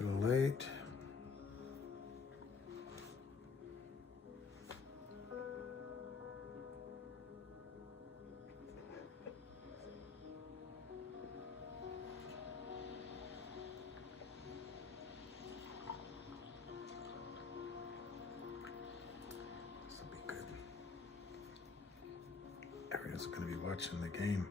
A little late. This will be good. Everyone's going to be watching the game.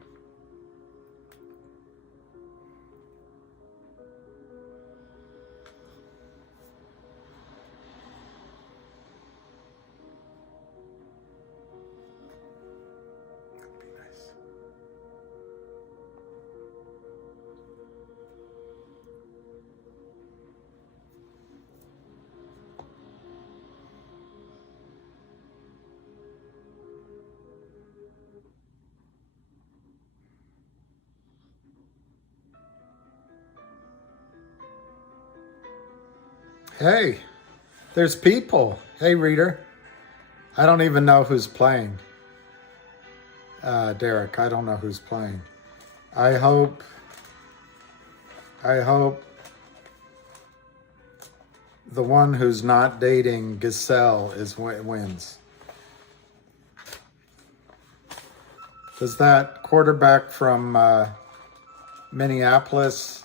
Hey, there's people. Hey, reader. I don't even know who's playing. Derek, I don't know who's playing. I hope the one who's not dating Giselle wins. Does that quarterback from Minneapolis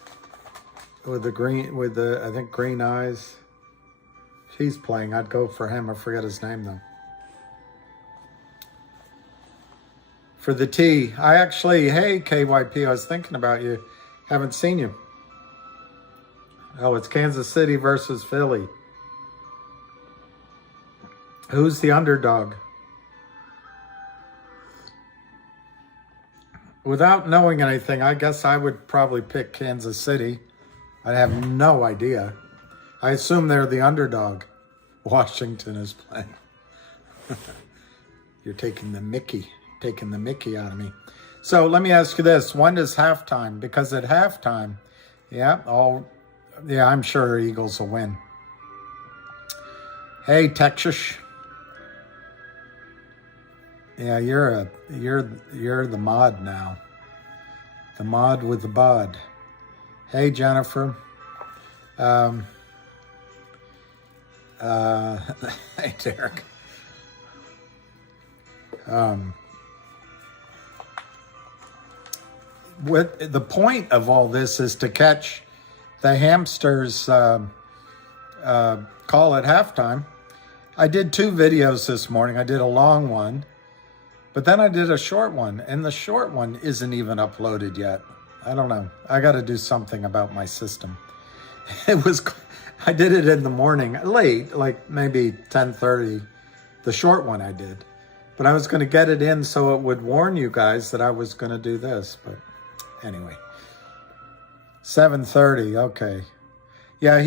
with the I think green eyes? He's playing. I'd go for him. I forget his name though. For the T, I actually, hey KYP, I was thinking about you. Haven't seen you. Oh, it's Kansas City versus Philly. Who's the underdog? Without knowing anything, I guess I would probably pick Kansas City. I have no idea. I assume they're the underdog. Washington is playing. You're taking the mickey out of me. So let me ask you this. When does halftime? Because at halftime, I'm sure Eagles will win. Hey, Texas. Yeah, you're the mod now. The mod with the bod. Hey, Jennifer. Hey, Derek. What the point of all this is to catch the hamsters call at halftime. I did 2 videos this morning. I did a long one, but then I did a short one, and the short one isn't even uploaded yet. I don't know. I got to do something about my system. I did it in the morning, late, like maybe 10:30. The short one I did, but I was going to get it in so it would warn you guys that I was going to do this. But anyway, 7:30. Okay. Yeah,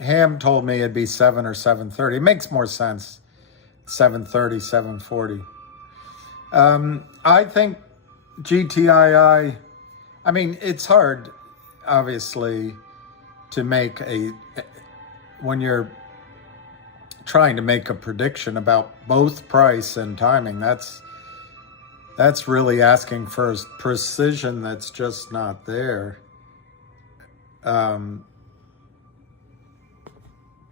Ham told me it'd be 7 or 7:30. It makes more sense. 7:30, 7:40. I think GTII, I mean, it's hard, obviously, to make when you're trying to make a prediction about both price and timing, that's really asking for precision that's just not there.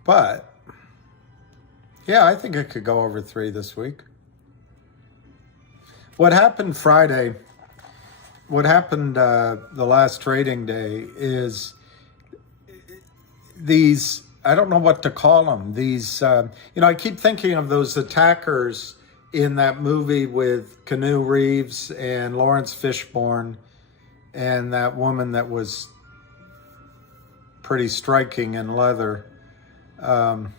But yeah, I think it could go over 3 this week. What happened Friday, the last trading day is these, I don't know what to call them. These, I keep thinking of those attackers in that movie with Keanu Reeves and Lawrence Fishburne and that woman that was pretty striking in leather. It's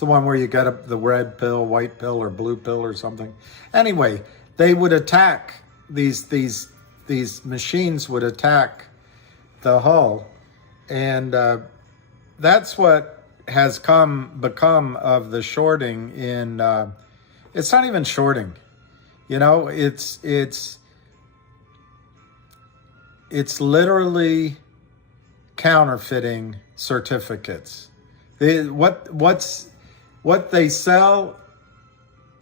the one where you get the red pill, white pill, or blue pill or something. Anyway, they would attack, these machines would attack the hull. And that's what has become of the shorting in, it's not even shorting, it's literally counterfeiting certificates. What they sell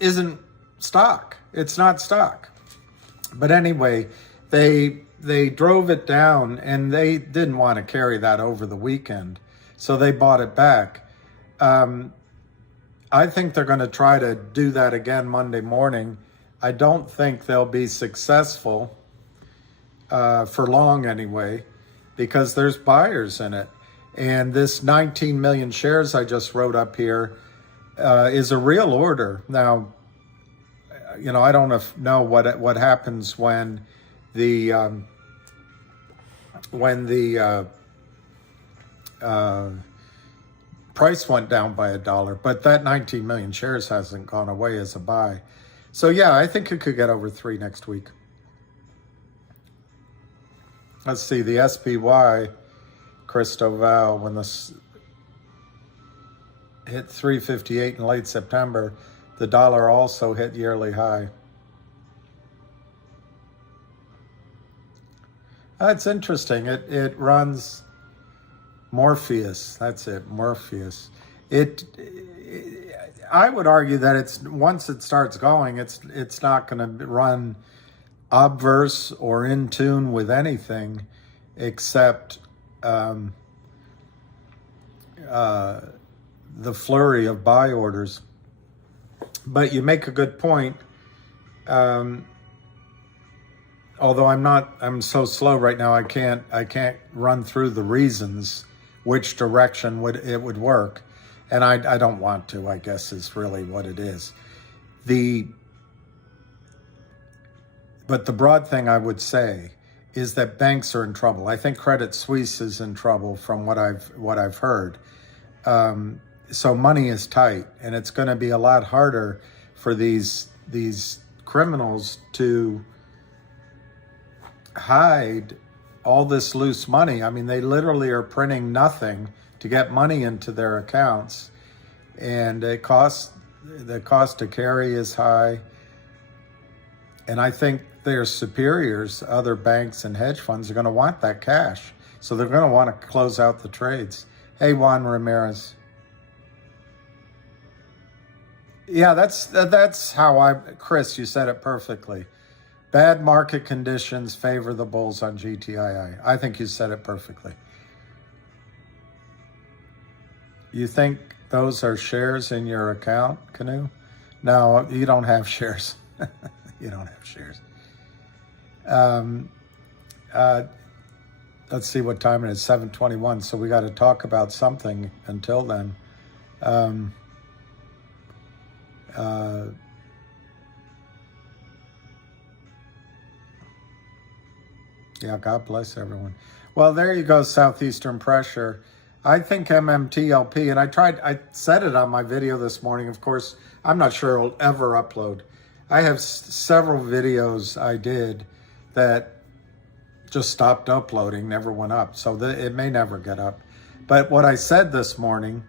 isn't stock. It's not stock. But anyway, they they drove it down, and they didn't want to carry that over the weekend, so they bought it back. I think they're going to try to do that again Monday morning. I don't think they'll be successful for long anyway, because there's buyers in it. And this 19 million shares I just wrote up here is a real order. Now, you know, I don't know what happens when the price went down by $1, but that 19 million shares hasn't gone away as a buy. So yeah, I think it could get over 3 next week. Let's see, the SPY, Christo Val, when this hit 358 in late September, the dollar also hit yearly high. That's interesting. It runs Morpheus. That's it, Morpheus. I would argue that it's, once it starts going, it's not going to run obverse or in tune with anything except the flurry of buy orders. But you make a good point. Although I'm so slow right now, I can't run through the reasons which direction it would work. And I don't want to, I guess, is really what it is. But the broad thing I would say is that banks are in trouble. I think Credit Suisse is in trouble from what I've heard. So money is tight, and it's going to be a lot harder for these criminals to hide all this loose money. I mean, they literally are printing nothing to get money into their accounts, and the cost to carry is high. And I think their superiors, other banks and hedge funds, are going to want that cash. So they're going to want to close out the trades. Hey, Juan Ramirez. Yeah, that's how Chris, you said it perfectly. Bad market conditions favor the bulls on GTII. I think you said it perfectly. You think those are shares in your account, Canoe? No, you don't have shares. You don't have shares. Let's see what time it is, 7:21. So we got to talk about something until then. Yeah, God bless everyone. Well, there you go, Southeastern Pressure. I think MMTLP, and I said it on my video this morning. Of course, I'm not sure it'll ever upload. I have several videos I did that just stopped uploading, never went up. So it may never get up. But what I said this morning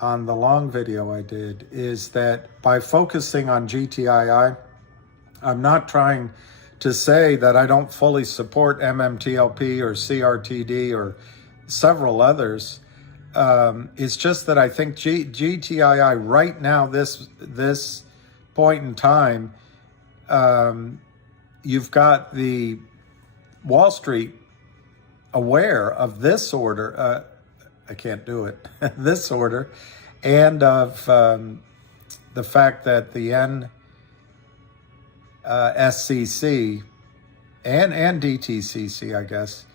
on the long video I did is that by focusing on GTII, I'm not trying to say that I don't fully support MMTLP or CRTD or several others. It's just that I think GTII right now, this point in time, you've got the Wall Street aware of this order. I can't do it. This order, and of the fact that the SCC and DTCC, I guess,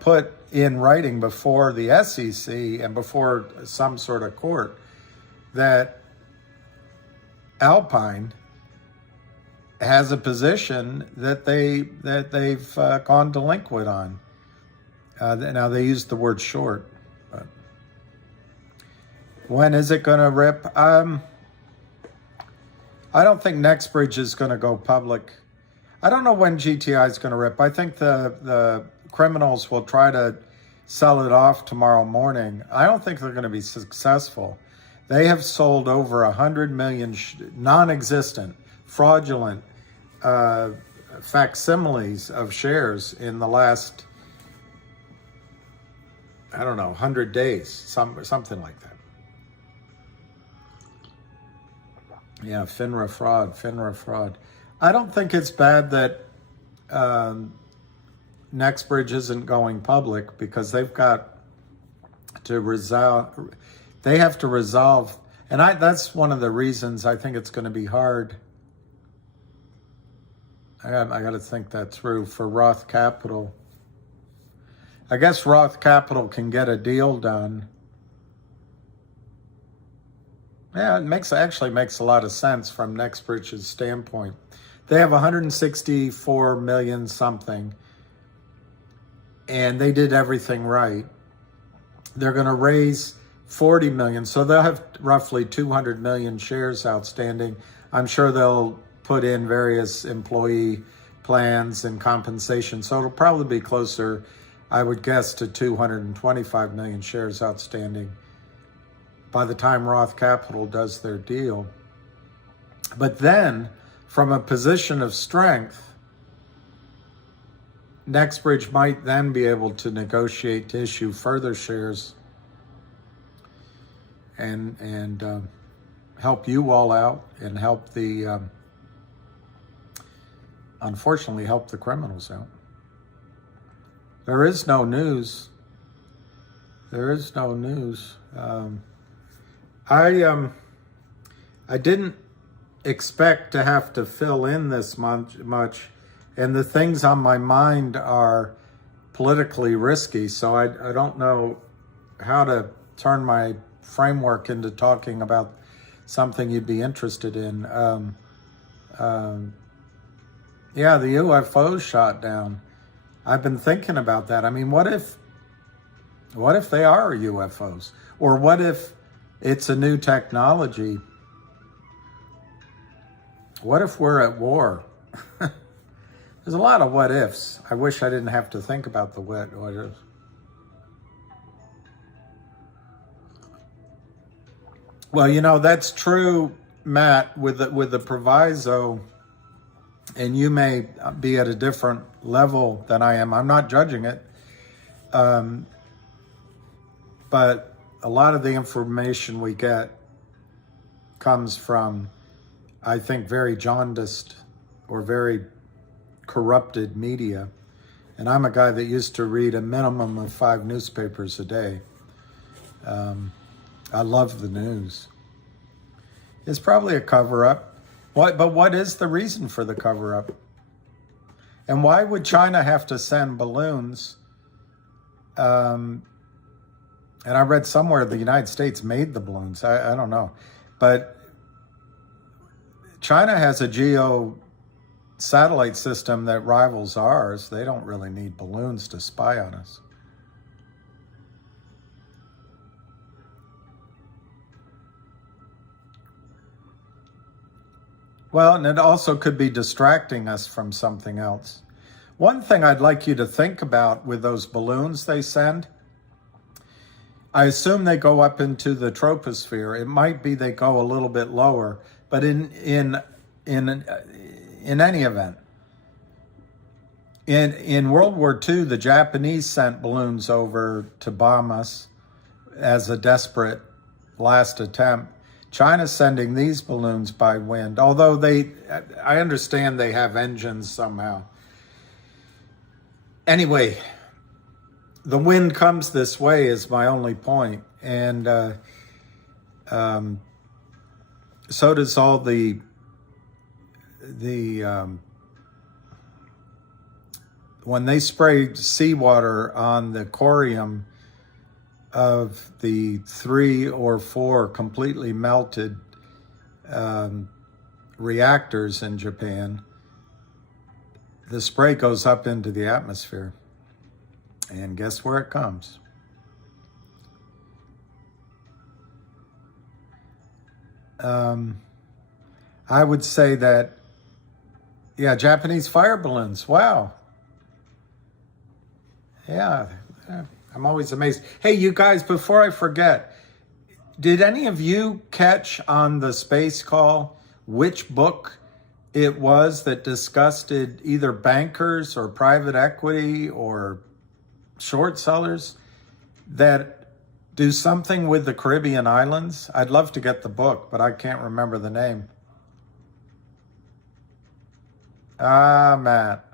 put in writing before the SEC and before some sort of court that Alpine has a position that they've gone delinquent on. Now they used the word short, but when is it going to rip? I don't think NextBridge is going to go public. I don't know when GTI is going to rip. I think the criminals will try to sell it off tomorrow morning. I don't think they're going to be successful. They have sold over 100 million non-existent, fraudulent facsimiles of shares in the last, I don't know, 100 days, something like that. Yeah, FINRA fraud. I don't think it's bad that Nextbridge isn't going public because they've got to resolve, they have to resolve, and that's one of the reasons I think it's going to be hard. I got to think that through for Roth Capital. I guess Roth Capital can get a deal done. Yeah, it actually makes a lot of sense from Nextbridge's standpoint. They have 164 million something, and they did everything right. They're going to raise 40 million, so they'll have roughly 200 million shares outstanding. I'm sure they'll put in various employee plans and compensation, so it'll probably be closer, I would guess, to 225 million shares outstanding by the time Roth Capital does their deal. But then, from a position of strength, Nextbridge might then be able to negotiate to issue further shares and help you all out and help the, unfortunately, help the criminals out. There is no news. There is no news. I didn't expect to have to fill in this much, and the things on my mind are politically risky, so I don't know how to turn my framework into talking about something you'd be interested in. Yeah, the UFOs shot down. I've been thinking about that. I mean, what if they are UFOs? Or what if it's a new technology? What if we're at war? There's a lot of what ifs. I wish I didn't have to think about the what ifs. Well, you know, that's true, Matt, with the proviso, and you may be at a different level than I am. I'm not judging it. But a lot of the information we get comes from, I think, very jaundiced or very corrupted media. And I'm a guy that used to read a minimum of 5 newspapers a day. I love the news. It's probably a cover-up. But what is the reason for the cover-up? And why would China have to send balloons? And I read somewhere the United States made the balloons. I don't know. But China has a geo satellite system that rivals ours. They don't really need balloons to spy on us. Well, and it also could be distracting us from something else. One thing I'd like you to think about with those balloons they send, I assume they go up into the troposphere. It might be they go a little bit lower, but in any event, in World War II, the Japanese sent balloons over to bomb us as a desperate last attempt. China's sending these balloons by wind, although I understand they have engines somehow. Anyway, the wind comes this way is my only point. And so does all the when they spray seawater on the corium of the 3 or 4 completely melted reactors in Japan, the spray goes up into the atmosphere. And guess where it comes? I would say that, yeah, Japanese fire balloons. Wow. Yeah, I'm always amazed. Hey, you guys, before I forget, did any of you catch on the space call which book it was that discussed it, either bankers or private equity or short sellers that do something with the Caribbean islands? I'd love to get the book, but I can't remember the name. Matt.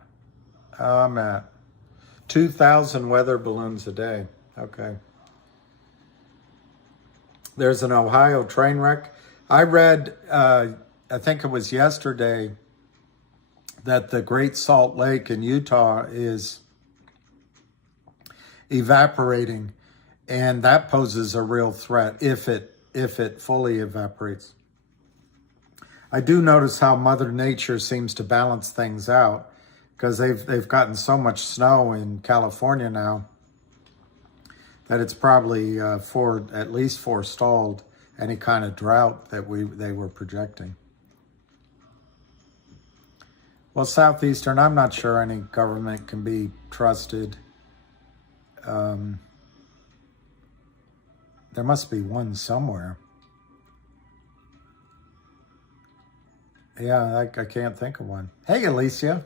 2,000 weather balloons a day. Okay. There's an Ohio train wreck. I read, I think it was yesterday, that the Great Salt Lake in Utah is evaporating, and that poses a real threat if it fully evaporates. I do notice how Mother Nature seems to balance things out, because they've gotten so much snow in California now that it's probably at least forestalled any kind of drought that they were projecting. Well, Southeastern, I'm not sure any government can be trusted. There must be one somewhere. Yeah, I can't think of one. Hey, Alicia.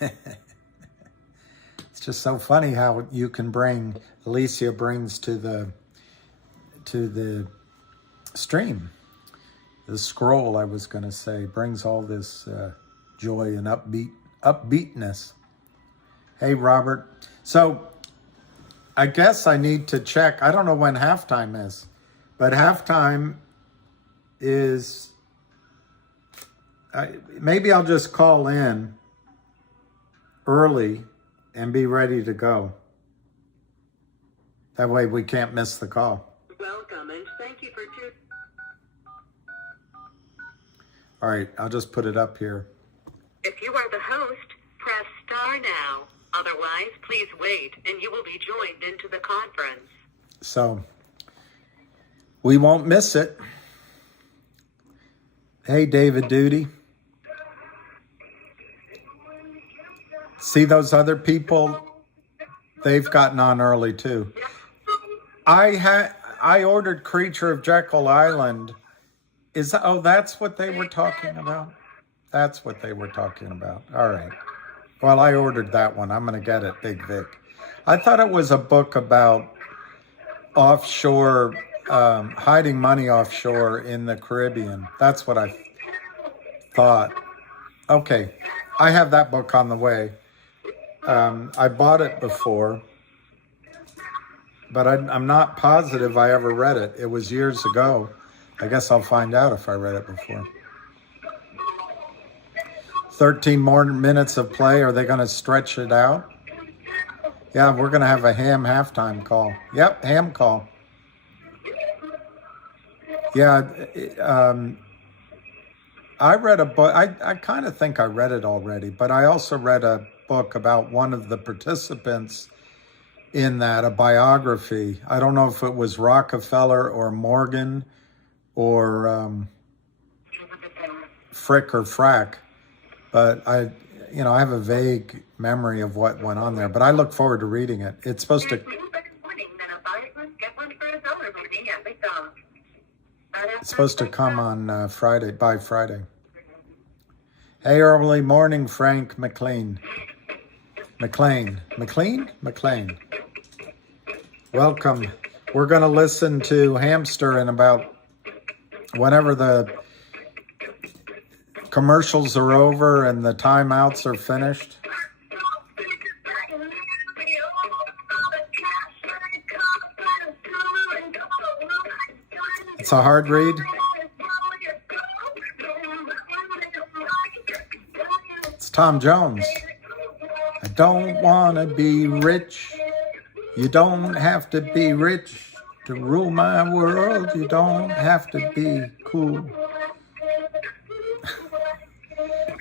It's just so funny how you can bring, Alicia brings to the stream, the scroll, I was going to say, brings all this joy and upbeatness. Hey, Robert. So I guess I need to check. I don't know when halftime is, but halftime is, maybe I'll just call in early and be ready to go. That way we can't miss the call. Welcome and thank you for All right, I'll just put it up here. If you are the host, press star now. Otherwise, please wait and you will be joined into the conference. So we won't miss it. Hey, David Duty. See those other people? They've gotten on early too. I ordered Creature of Jekyll Island. That's what they were talking about? That's what they were talking about. All right. Well, I ordered that one. I'm going to get it, Big Vic. I thought it was a book about offshore, hiding money offshore in the Caribbean. That's what I thought. Okay. I have that book on the way. I bought it before, but I'm not positive I ever read it. It was years ago. I guess I'll find out if I read it before. 13 more minutes of play. Are they going to stretch it out? Yeah, we're going to have a ham halftime call. Yep, ham call. Yeah, I read a book. I kind of think I read it already, but I also read a book about one of the participants in that, a biography. I don't know if it was Rockefeller or Morgan or Frick or Frack, but I have a vague memory of what went on there, but I look forward to reading it. It's supposed to come on Friday, by Friday. Hey, early morning, Frank McLean. McLean. Welcome. We're going to listen to Hamster in about whenever the commercials are over and the timeouts are finished. It's a hard read. It's Tom Jones. I don't want to be rich. You don't have to be rich to rule my world. You don't have to be cool.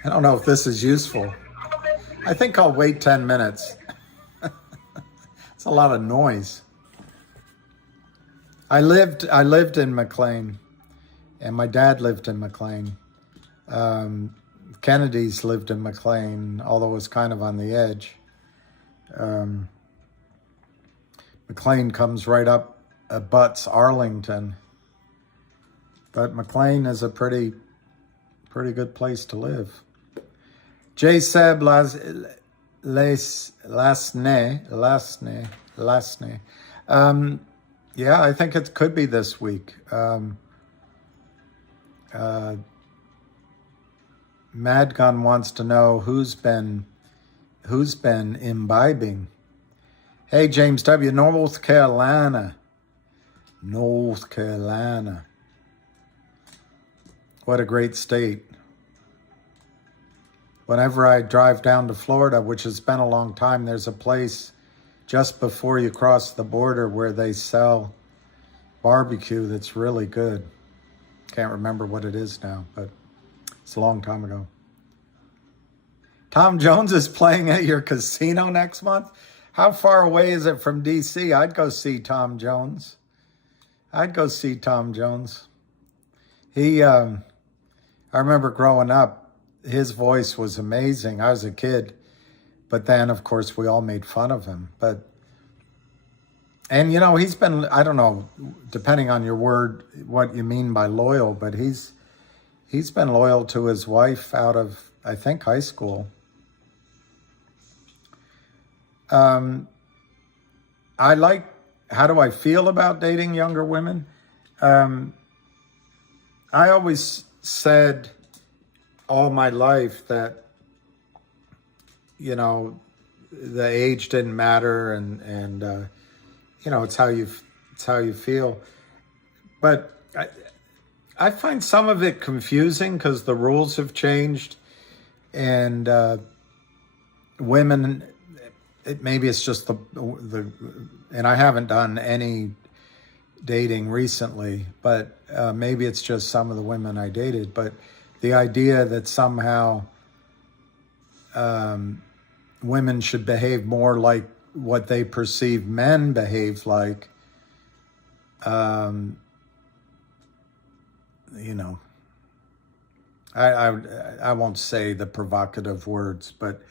I don't know if this is useful. I think I'll wait 10 minutes. It's a lot of noise. I lived in McLean, and my dad lived in McLean. Kennedy's lived in McLean, although it was kind of on the edge. McLean comes right up, butts Arlington. But McLean is a pretty good place to live. J. Seb Lasne. Yeah, I think it could be this week. Madgun wants to know who's been who's been imbibing? Hey, James W., North Carolina. North Carolina. What a great state. Whenever I drive down to Florida, which has been a long time, there's a place just before you cross the border where they sell barbecue that's really good. Can't remember what it is now, but it's a long time ago. Tom Jones is playing at your casino next month? How far away is it from DC? I'd go see Tom Jones. I'd go see Tom Jones. I remember growing up, his voice was amazing. I was a kid, but then of course we all made fun of him. And you know, he's been, I don't know, depending on your word, what you mean by loyal, but he's been loyal to his wife out of, I think, high school. How do I feel about dating younger women? I always said all my life that, you know, the age didn't matter, and you know, it's how you feel. But I find some of it confusing because the rules have changed, and women, maybe it's just the and I haven't done any dating recently, but maybe it's just some of the women I dated. But the idea that somehow women should behave more like what they perceive men behave like, you know, I won't say the provocative words, but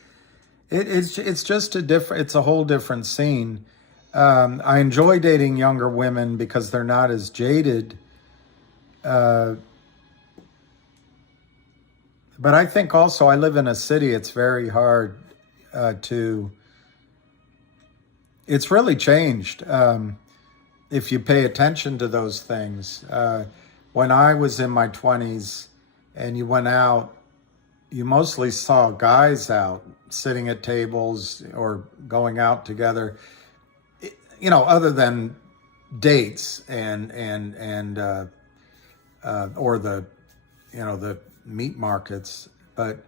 it's just it's a whole different scene. I enjoy dating younger women because they're not as jaded. But I think also I live in a city. It's very hard it's really changed if you pay attention to those things. When I was in my 20s and you went out, you mostly saw guys out sitting at tables or going out together, you know, other than dates and or the, you know, the meat markets. But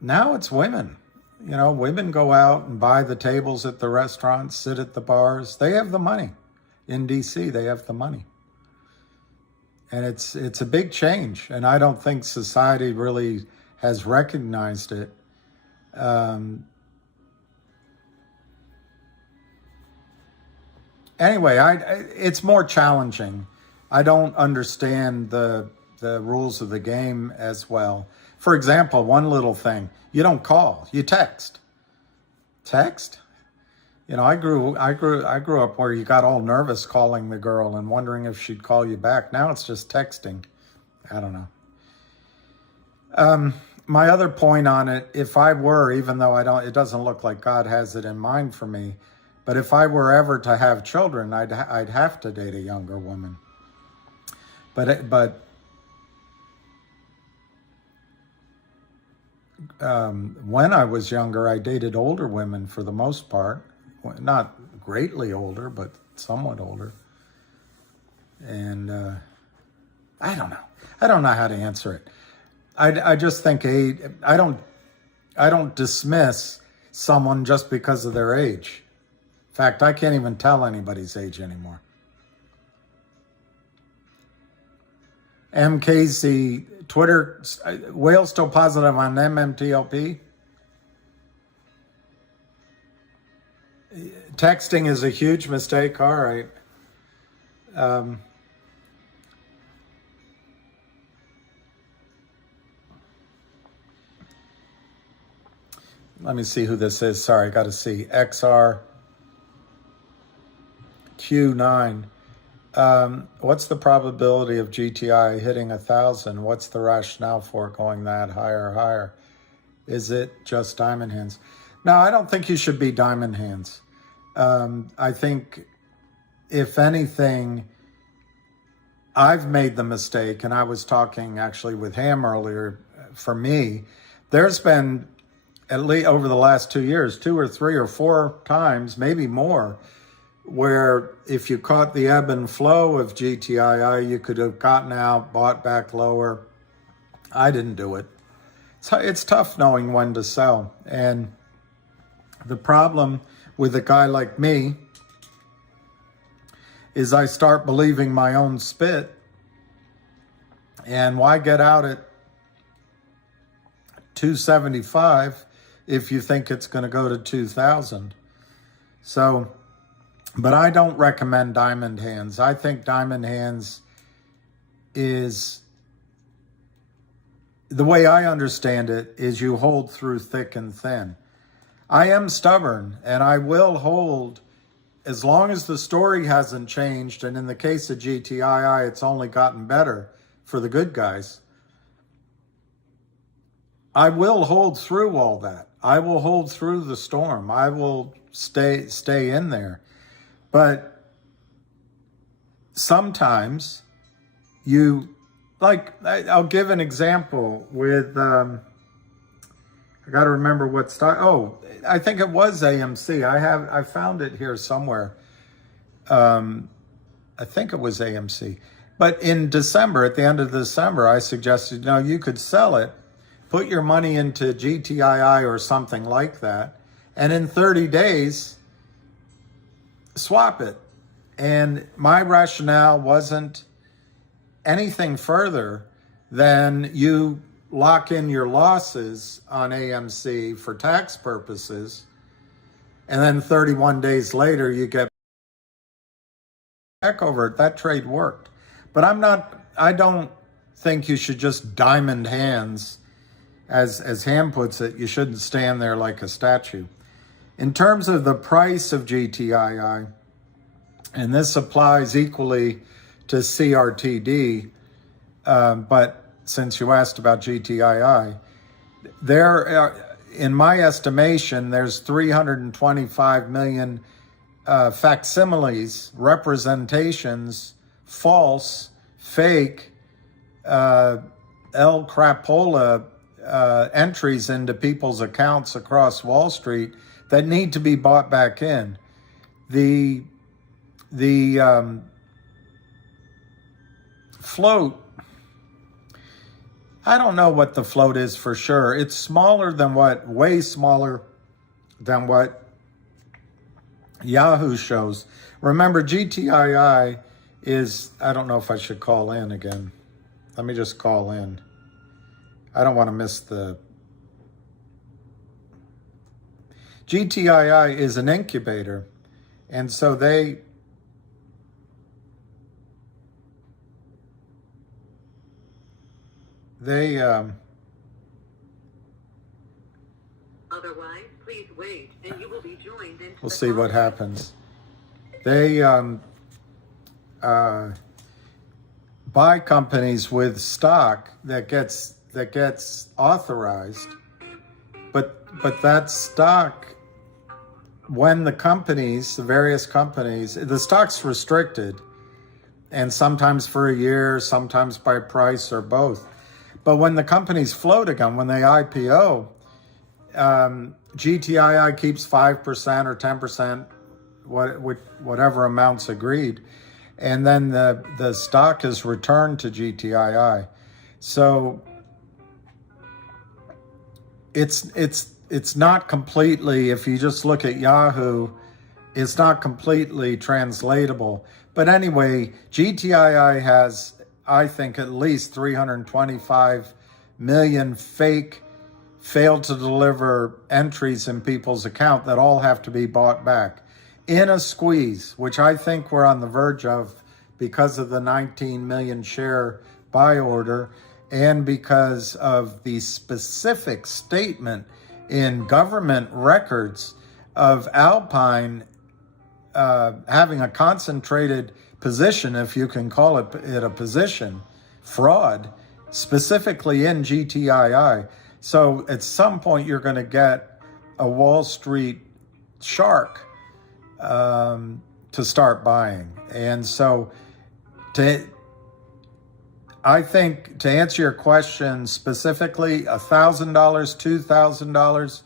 now it's women. You know, women go out and buy the tables at the restaurants, sit at the bars. They have the money. In DC, they have the money. And it's a big change. And I don't think society really has recognized it. Anyway, it's more challenging. I don't understand the rules of the game as well. For example, one little thing, you don't call, you text. Text? You know, I grew up where you got all nervous calling the girl and wondering if she'd call you back. Now it's just texting. I don't know. My other point on it, if I were, even though it doesn't look like God has it in mind for me, but if I were ever to have children, I'd have to date a younger woman. But when I was younger, I dated older women for the most part. Not greatly older, but somewhat older. And I don't know. I don't know how to answer it. I just think I don't dismiss someone just because of their age. In fact, I can't even tell anybody's age anymore. MKC, Twitter, Whale still positive on MMTLP? Texting is a huge mistake. All right. Let me see who this is. Sorry, I got to see. XRQ9. What's the probability of GTI hitting 1,000? What's the rationale for it going that higher? Is it just diamond hands? No, I don't think you should be diamond hands. I think, if anything, I've made the mistake, and I was talking actually with Ham earlier, for me, there's been at least over the last 2 years, 2 or 3 or 4 times, maybe more, where if you caught the ebb and flow of GTII, you could have gotten out, bought back lower. I didn't do it. It's tough knowing when to sell. And the problem with a guy like me is I start believing my own spit. And why get out at 275 if you think it's going to go to 2,000? So, but I don't recommend diamond hands. I think diamond hands is, the way I understand it, is you hold through thick and thin. I am stubborn, and I will hold as long as the story hasn't changed. And in the case of GTII, it's only gotten better for the good guys. I will hold through all that. I will hold through the storm. I will stay in there. But sometimes I'll give an example with, I got to remember what stock. Oh, I think it was AMC. I found it here somewhere. I think it was AMC. But in December, at the end of December, I suggested, no, you could sell it, put your money into GTII or something like that, and in 30 days, swap it. And my rationale wasn't anything further than you lock in your losses on AMC for tax purposes, and then 31 days later, you get back over it. That trade worked. But I don't think you should just diamond hands. As Ham puts it, you shouldn't stand there like a statue. In terms of the price of GTII, and this applies equally to CRTD, but since you asked about GTII, in my estimation, there's 325 million facsimiles, representations, false, fake, El Crapola entries into people's accounts across Wall Street that need to be bought back in. The float, I don't know what the float is for sure. It's way smaller than what Yahoo shows. Remember, GTII is, I don't know if I should call in again. Let me just call in. I don't want to miss the... GTII is an incubator. And so they... Otherwise, please wait, and you will be joined into we'll see what happens. They buy companies with stock that gets authorized, but that stock, when the various companies, the stock's restricted, and sometimes for a year, sometimes by price or both. But when the companies float again, when they IPO, GTII keeps 5% or 10%, whatever amounts agreed, and then the stock is returned to GTII. So it's not completely, if you just look at Yahoo, it's not completely translatable. But anyway, GTII has, I think, at least 325 million fake failed to deliver entries in people's account that all have to be bought back in a squeeze, which I think we're on the verge of because of the 19 million share buy order and because of the specific statement in government records of Alpine having a concentrated position, if you can call it a position, fraud, specifically in GTII. So at some point you're going to get a Wall Street shark to start buying. And so I think to answer your question specifically, $1,000, $2,000,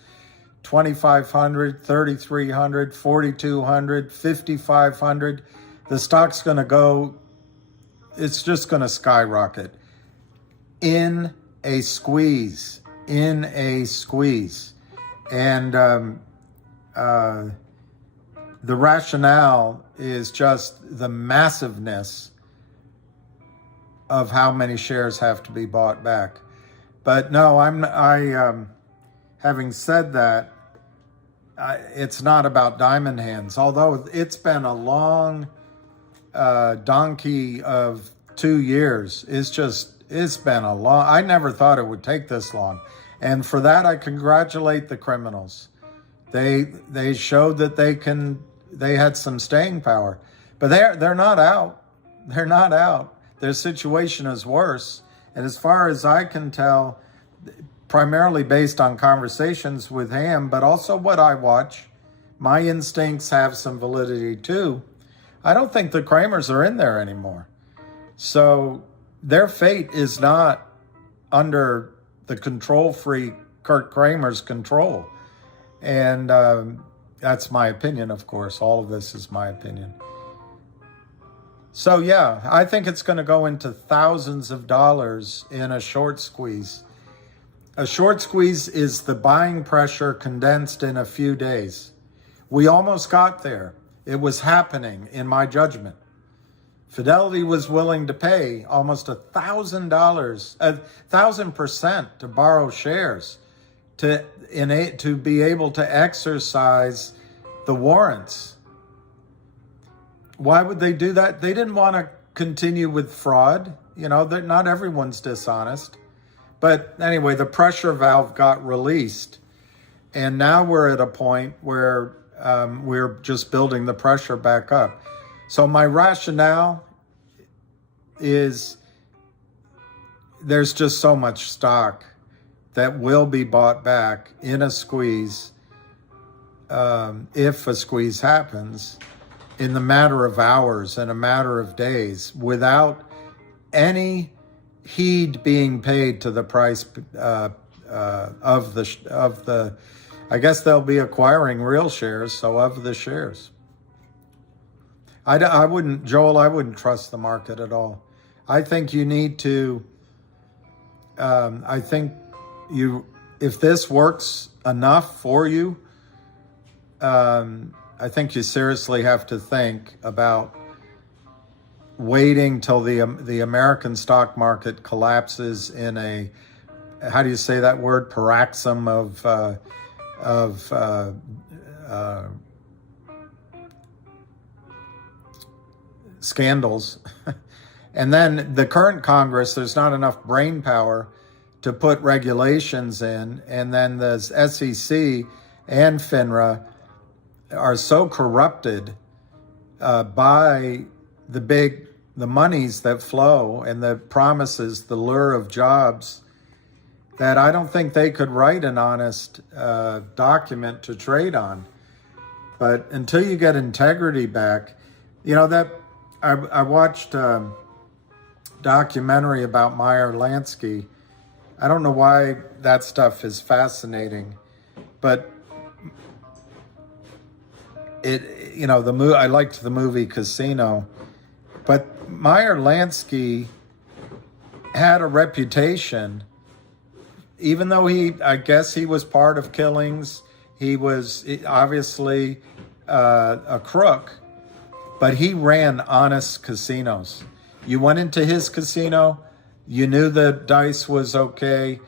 2,500, 3,300, 4,200, 5,500. The stock's going to go, it's just going to skyrocket in a squeeze, And the rationale is just the massiveness of how many shares have to be bought back. But no, having said that, it's not about diamond hands, although it's been a long donkey of 2 years. It's been a long, I never thought it would take this long. And for that, I congratulate the criminals. They showed that they had some staying power, but they're not out. They're not out. Their situation is worse. And as far as I can tell, primarily based on conversations with Ham, but also what I watch, my instincts have some validity too. I don't think the Kramers are in there anymore. So their fate is not under the control freak Kurt Kramer's control. And that's my opinion, of course. All of this is my opinion. So yeah, I think it's going to go into thousands of dollars in a short squeeze. A short squeeze is the buying pressure condensed in a few days. We almost got there. It was happening, in my judgment. Fidelity was willing to pay almost $1,000, 1,000% to borrow shares to be able to exercise the warrants. Why would they do that? They didn't want to continue with fraud. You know, not everyone's dishonest. But anyway, the pressure valve got released. And now we're at a point where we're just building the pressure back up. So my rationale is there's just so much stock that will be bought back in a squeeze, if a squeeze happens, in the matter of hours and a matter of days, without any heed being paid to the price of the. I guess they'll be acquiring real shares, so of the shares. I wouldn't, Joel, I wouldn't trust the market at all. I think you need to, if this works enough for you, I think you seriously have to think about waiting till the American stock market collapses in a, how do you say that word, paroxysm of scandals. And then the current Congress, there's not enough brain power to put regulations in. And then the SEC and FINRA are so corrupted by the monies that flow and the promises, the lure of jobs, that I don't think they could write an honest document to trade on. But until you get integrity back, you know, that I watched a documentary about Meyer Lansky. I don't know why that stuff is fascinating, but I liked the movie Casino, but Meyer Lansky had a reputation. Even though I guess he was part of killings, he was obviously a crook, but he ran honest casinos. You went into his casino, you knew the dice was okay,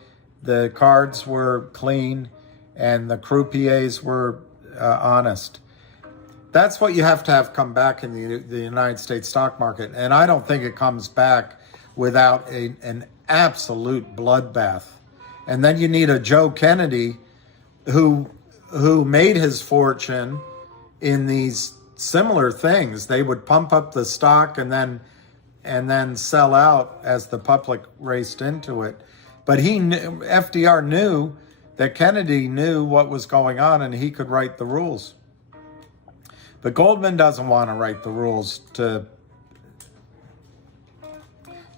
the cards were clean, and the croupiers were honest. That's what you have to have come back in the United States stock market, and I don't think it comes back without an absolute bloodbath. And then you need a Joe Kennedy who made his fortune in these similar things. They would pump up the stock and then sell out as the public raced into it. But FDR knew that Kennedy knew what was going on and he could write the rules. But Goldman doesn't want to write the rules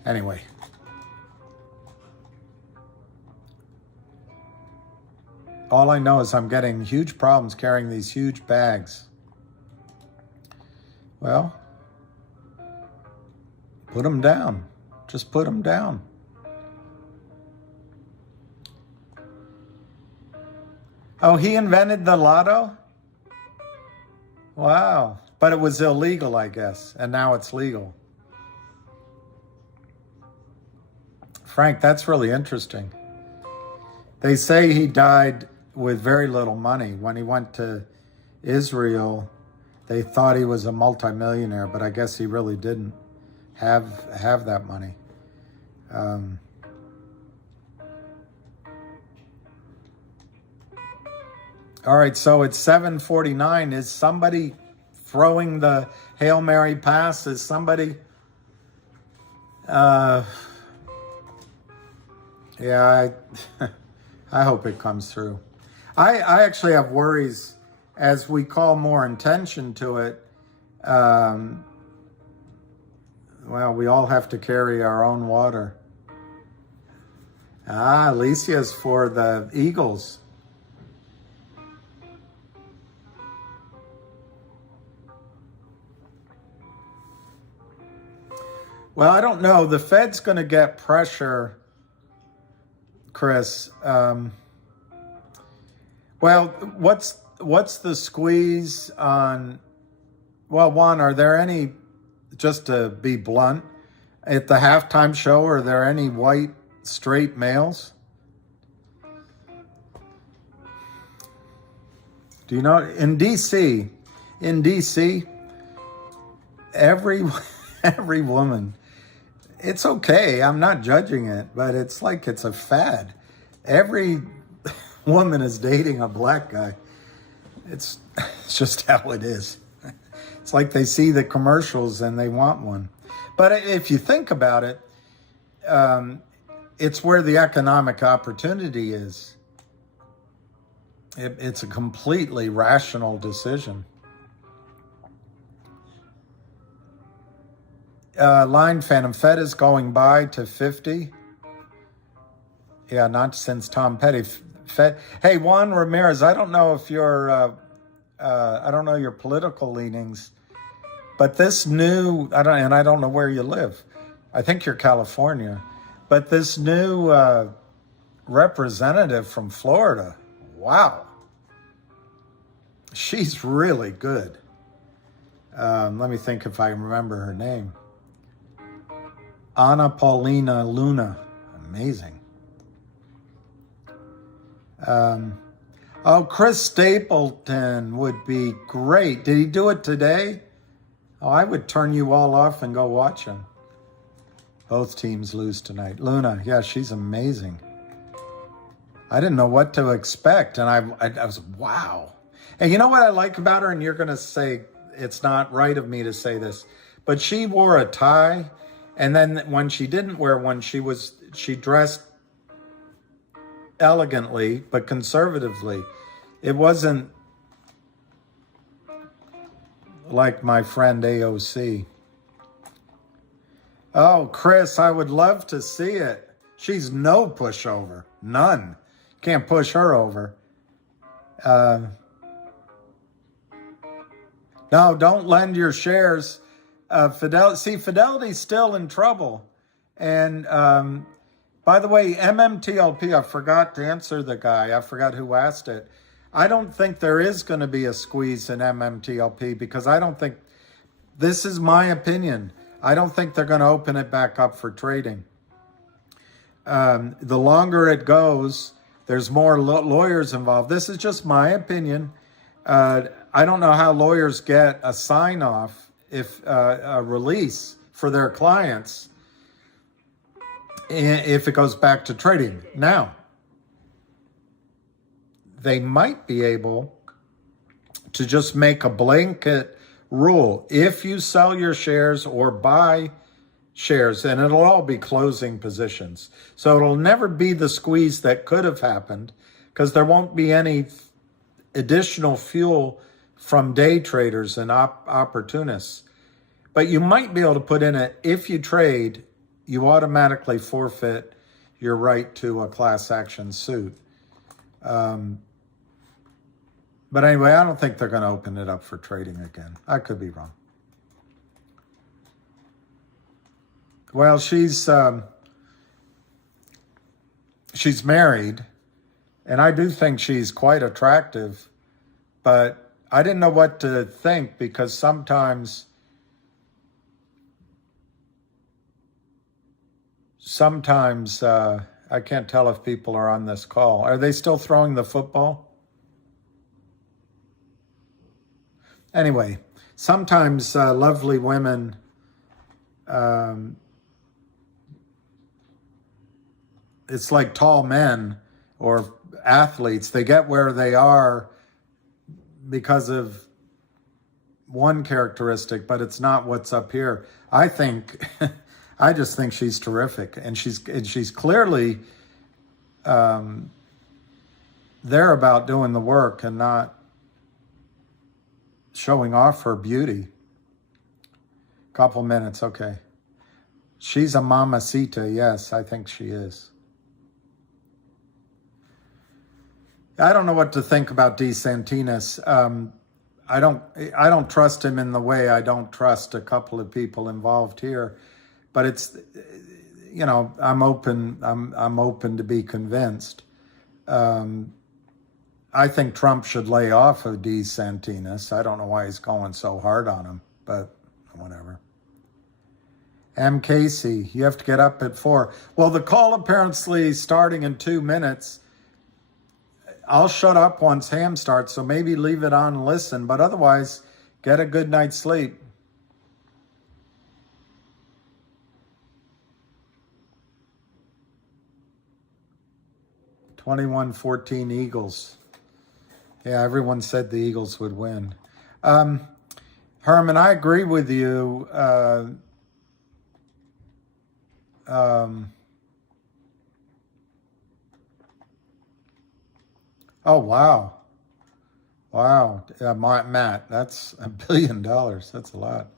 anyway. All I know is I'm getting huge problems carrying these huge bags. Well, put them down. Just put them down. Oh, he invented the lotto? Wow. But it was illegal, I guess, and now it's legal. Frank, that's really interesting. They say he died with very little money. When he went to Israel, they thought he was a multimillionaire, but I guess he really didn't have that money. All right, so it's 7:49. Is somebody throwing the Hail Mary pass? Is somebody... yeah, I hope it comes through. I actually have worries as we call more attention to it. Well, we all have to carry our own water. Alicia's for the Eagles. Well, I don't know. The Fed's going to get pressure, Chris. Well, what's the squeeze on? Well, one, are there any, just to be blunt, at the halftime show, are there any white straight males? Do you know, in DC, every woman, it's okay, I'm not judging it, but it's like it's a fad. Every woman is dating a black guy. It's just how it is. It's like they see the commercials and they want one. But if you think about it, it's where the economic opportunity is. It's a completely rational decision. Line Phantom, Fed is going by to 50. Yeah, not since Tom Petty. Fed. Hey, Juan Ramirez, I don't know if you're, I don't know your political leanings, but this new, I don't know where you live. I think you're California, but this new representative from Florida, wow, she's really good. Let me think if I remember her name. Ana Paulina Luna, amazing. Oh, Chris Stapleton would be great. Did he do it today? Oh, I would turn you all off and go watch him. Both teams lose tonight. Luna, yeah, she's amazing. I didn't know what to expect, and I was, wow. And you know what I like about her, and you're going to say it's not right of me to say this, but she wore a tie, and then when she didn't wear one, she dressed elegantly, but conservatively. It wasn't like my friend AOC. Oh, Chris, I would love to see it. She's no pushover. None. Can't push her over. No, don't lend your shares. Fidelity's still in trouble. And by the way, MMTLP, I forgot to answer the guy. I forgot who asked it. I don't think there is going to be a squeeze in MMTLP because I don't think, this is my opinion, I don't think they're going to open it back up for trading. The longer it goes, there's more lawyers involved. This is just my opinion. I don't know how lawyers get a sign-off, if a release for their clients, if it goes back to trading. Now, they might be able to just make a blanket rule. If you sell your shares or buy shares, and it'll all be closing positions. So it'll never be the squeeze that could have happened because there won't be any additional fuel from day traders and opportunists. But you might be able to put in it, if you trade, you automatically forfeit your right to a class action suit. But anyway, I don't think they're going to open it up for trading again. I could be wrong. Well, she's married, and I do think she's quite attractive, but I didn't know what to think because sometimes I can't tell if people are on this call. Are they still throwing the football? Anyway, sometimes lovely women it's like tall men or athletes. They get where they are because of one characteristic, but it's not what's up here. I think, I just think she's terrific, and she's clearly there about doing the work and not showing off her beauty. Couple minutes, okay. She's a mamacita, yes, I think she is. I don't know what to think about DeSantis. I don't trust him in the way I don't trust a couple of people involved here, but it's, you know, I'm open to be convinced. I think Trump should lay off of DeSantis. I don't know why he's going so hard on him, but whatever. M. Casey, you have to get up at 4. Well, the call apparently starting in 2 minutes. I'll shut up once Ham starts, so maybe leave it on and listen, but otherwise, get a good night's sleep. $21-14 Eagles. Yeah, everyone said the Eagles would win. Herman, I agree with you. Oh, wow. Wow. Matt, that's $1 billion. That's a lot.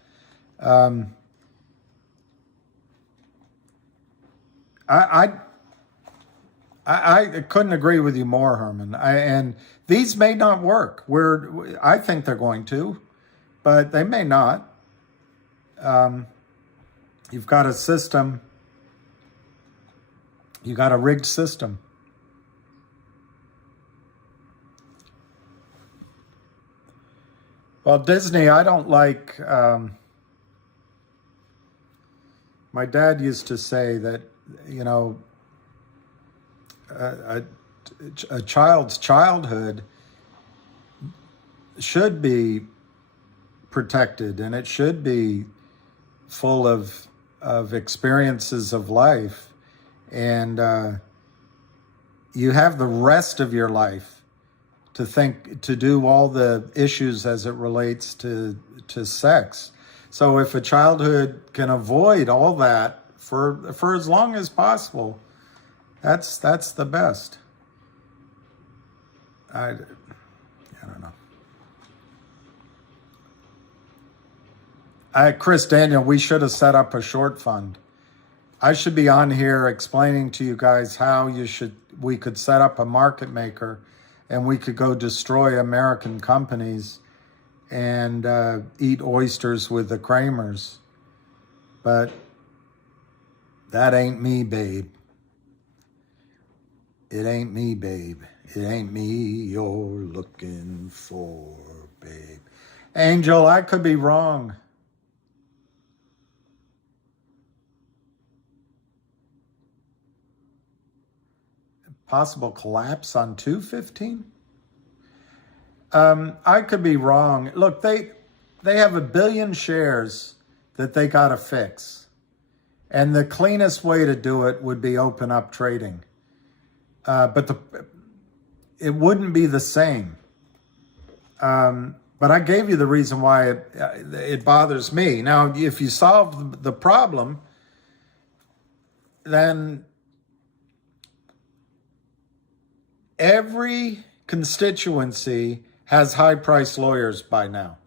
I couldn't agree with you more, Herman. And these may not work. I think they're going to, but they may not. You've got a system. You got a rigged system. Well, Disney, I don't like. My dad used to say that, you know, a child's childhood should be protected, and it should be full of experiences of life, and you have the rest of your life to do all the issues as it relates to sex. So if a childhood can avoid all that for as long as possible, that's the best. I don't know. Chris Daniel, we should have set up a short fund. I should be on here explaining to you guys how we could set up a market maker, and we could go destroy American companies and eat oysters with the Kramers. But that ain't me, babe. It ain't me, babe. It ain't me you're looking for, babe. Angel, I could be wrong. Possible collapse on 215? I could be wrong. Look, they have 1 billion shares that they got to fix. And the cleanest way to do it would be open up trading. But it wouldn't be the same. But I gave you the reason why it bothers me. Now, if you solve the problem, then every constituency has high-priced lawyers by now.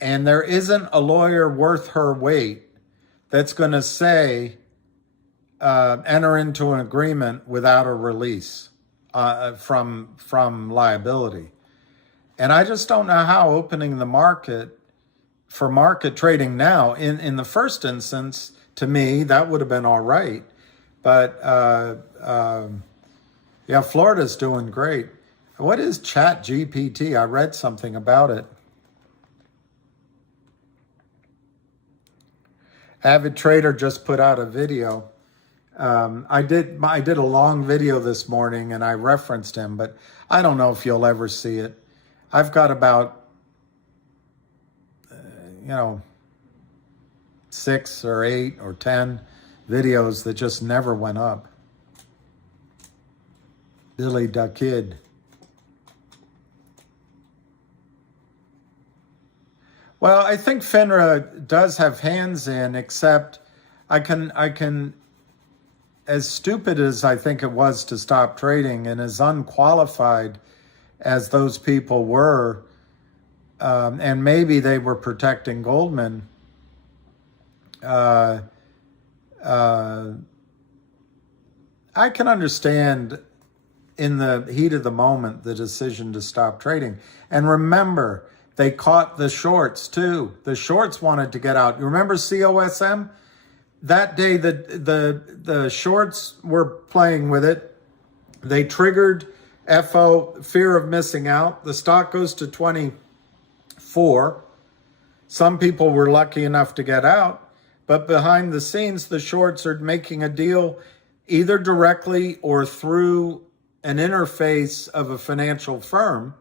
And there isn't a lawyer worth her weight that's going to say, enter into an agreement without a release from liability. And I just don't know how opening the market for market trading now, in the first instance, to me, that would have been all right. But yeah, Florida's doing great. What is Chat GPT? I read something about it. Avid Trader just put out a video. I did a long video this morning and I referenced him, but I don't know if you'll ever see it. I've got about 6 or 8 or 10 videos that just never went up. Billy da Kid. Well, I think FINRA does have hands in, except I can, as stupid as I think it was to stop trading and as unqualified as those people were, and maybe they were protecting Goldman, I can understand in the heat of the moment the decision to stop trading. And remember, they caught the shorts too. The shorts wanted to get out. You remember COSM? That day the shorts were playing with it. They triggered FO, fear of missing out. The stock goes to 24. Some people were lucky enough to get out, but behind the scenes, the shorts are making a deal either directly or through an interface of a financial firm,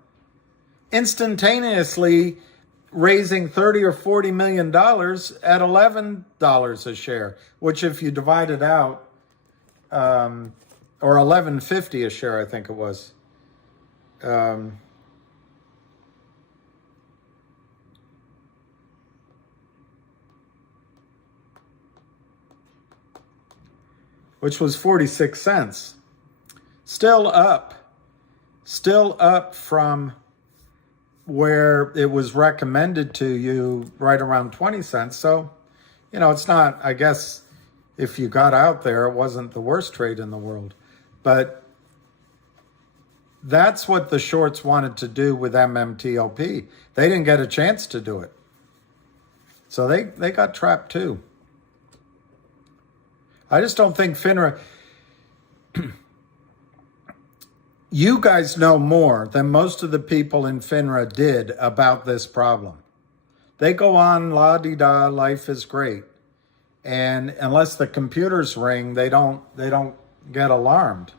instantaneously raising $30 or $40 million at $11 a share, which if you divide it out, or $11.50 a share, I think it was. Which was 46 cents. Still up from where it was recommended to you, right around 20 cents. So, it's not, I guess, if you got out there, it wasn't the worst trade in the world. But that's what the shorts wanted to do with MMTLP. They didn't get a chance to do it. So they got trapped too. I just don't think FINRA... You guys know more than most of the people in FINRA did about this problem. They go on, la-di-da, life is great. And unless the computers ring, they don't get alarmed.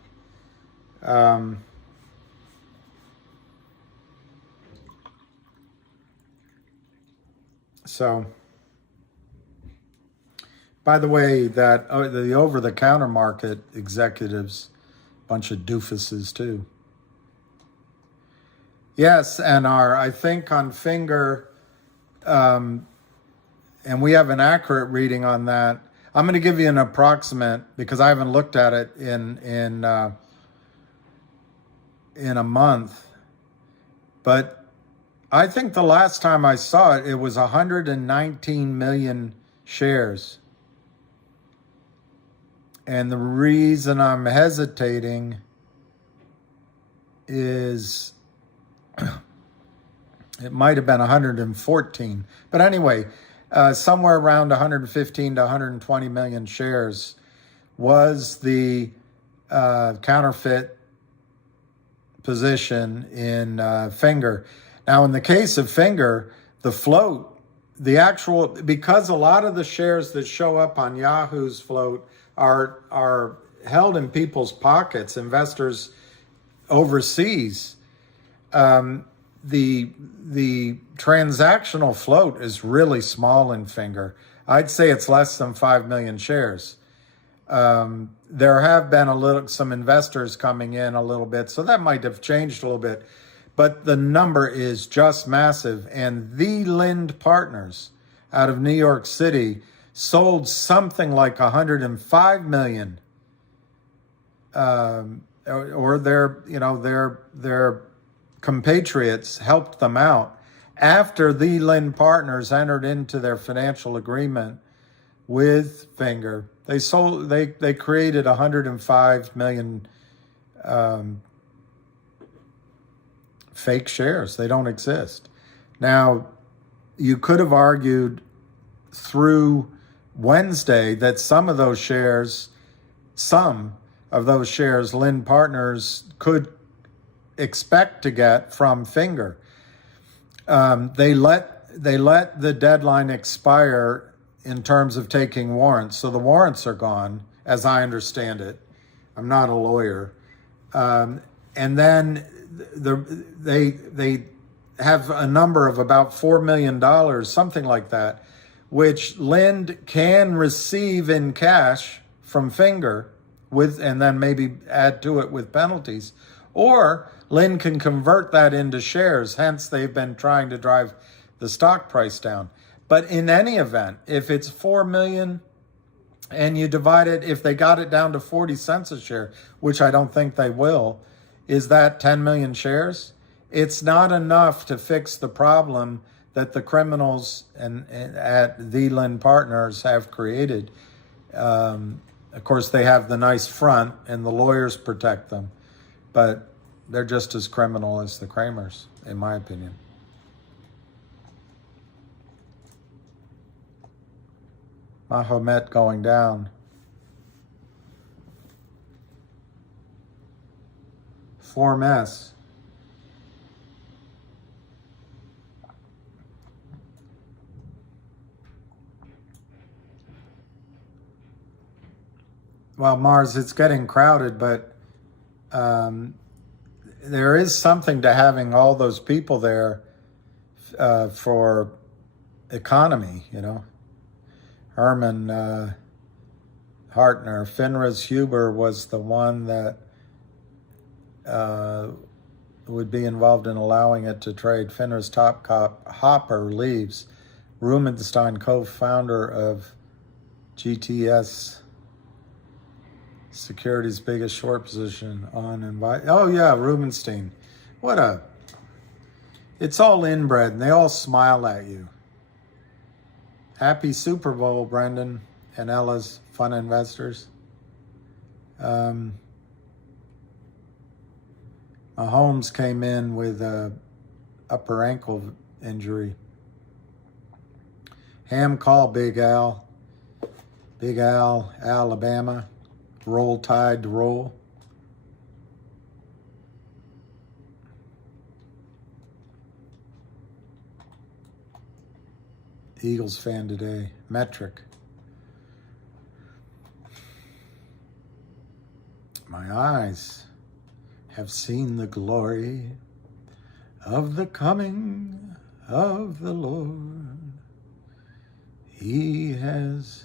So, by the way, that the over-the-counter market executives, bunch of doofuses too. Yes, and I think on Finger, and we have an accurate reading on that. I'm going to give you an approximate because I haven't looked at it in a month. But I think the last time I saw it, it was 119 million shares. And the reason I'm hesitating is it might have been 114. But anyway, somewhere around 115 to 120 million shares was the counterfeit position in Finger. Now, in the case of Finger, the float, because a lot of the shares that show up on Yahoo's float are held in people's pockets, investors overseas. The transactional float is really small in Finger. I'd say it's less than 5 million shares. There have been some investors coming in a little bit, so that might have changed a little bit. But the number is just massive. And the Lind Partners out of New York City sold something like 105 million, or their compatriots helped them out after the Lind Partners entered into their financial agreement with Finger. They created 105 million fake shares. They don't exist. Now, you could have argued through Wednesday that some of those shares, Lind Partners could expect to get from Finger. They let the deadline expire in terms of taking warrants. So the warrants are gone, as I understand it. I'm not a lawyer. And then they have a number of about $4 million, something like that, which Lind can receive in cash from Finger and then maybe add to it with penalties. Or Lind can convert that into shares. Hence, they've been trying to drive the stock price down. But in any event, if it's 4 million and you divide it, if they got it down to 40 cents a share, which I don't think they will, is that 10 million shares? It's not enough to fix the problem that the criminals and at the Lind Partners have created. Of course, they have the nice front and the lawyers protect them, but they're just as criminal as the Kramers, in my opinion. Mahomet going down. Form S. Well, Mars, it's getting crowded, but there is something to having all those people there for economy, you know. Herman Hartner, Finra's Huber was the one that would be involved in allowing it to trade. Finra's top cop Hopper leaves. Rubenstein, co-founder of GTS Security's biggest short position on invite. Oh yeah, Rubenstein. It's all inbred and they all smile at you. Happy Super Bowl, Brendan and Ella's fun investors. Mahomes came in with a upper ankle injury. Ham call, Big Al. Big Al, Alabama. Roll Tide to roll. Eagles fan today. Metric. My eyes have seen the glory of the coming of the Lord. He has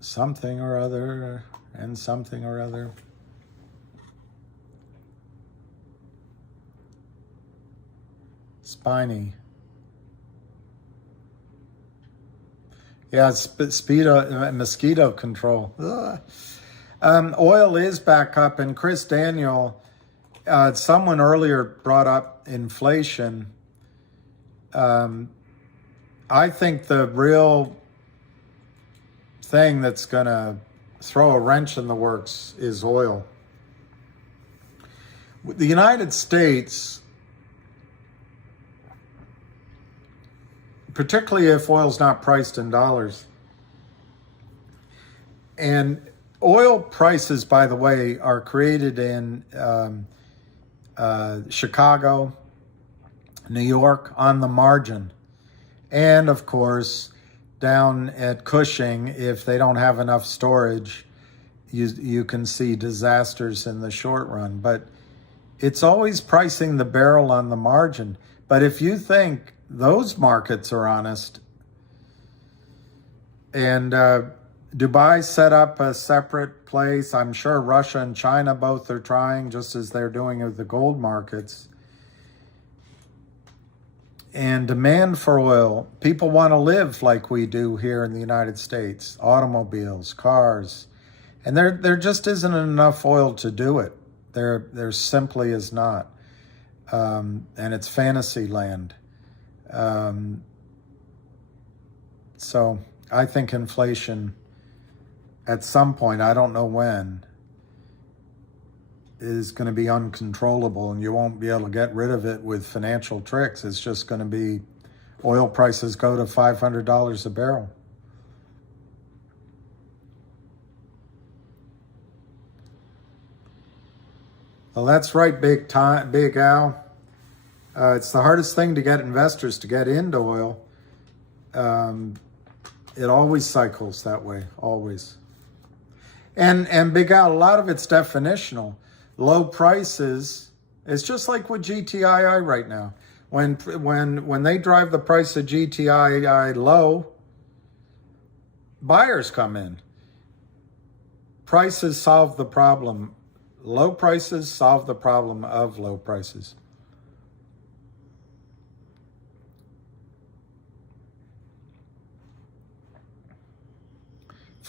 something or other and something or other. Spiny. Yeah, mosquito control. Oil is back up, and Chris Daniel, someone earlier brought up inflation. I think the real thing that's going to throw a wrench in the works is oil. The United States, particularly if oil's not priced in dollars, and oil prices, by the way, are created in Chicago, New York, on the margin, and of course down at Cushing, if they don't have enough storage, you can see disasters in the short run. But it's always pricing the barrel on the margin. But if you think those markets are honest, and Dubai set up a separate place, I'm sure Russia and China both are trying, just as they're doing with the gold markets. And demand for oil, people want to live like we do here in the United States, automobiles, cars, and there just isn't enough oil to do it. There simply is not, and it's fantasy land. So I think inflation, at some point, I don't know when, is going to be uncontrollable, and you won't be able to get rid of it with financial tricks. It's just going to be oil prices go to $500 a barrel. Well, that's right, Big Al. It's the hardest thing to get investors to get into oil. It always cycles that way, always. And Big Al, a lot of it's definitional. Low prices, it's just like with GTII right now. When they drive the price of GTII low, buyers come in. Prices solve the problem. Low prices solve the problem of low prices.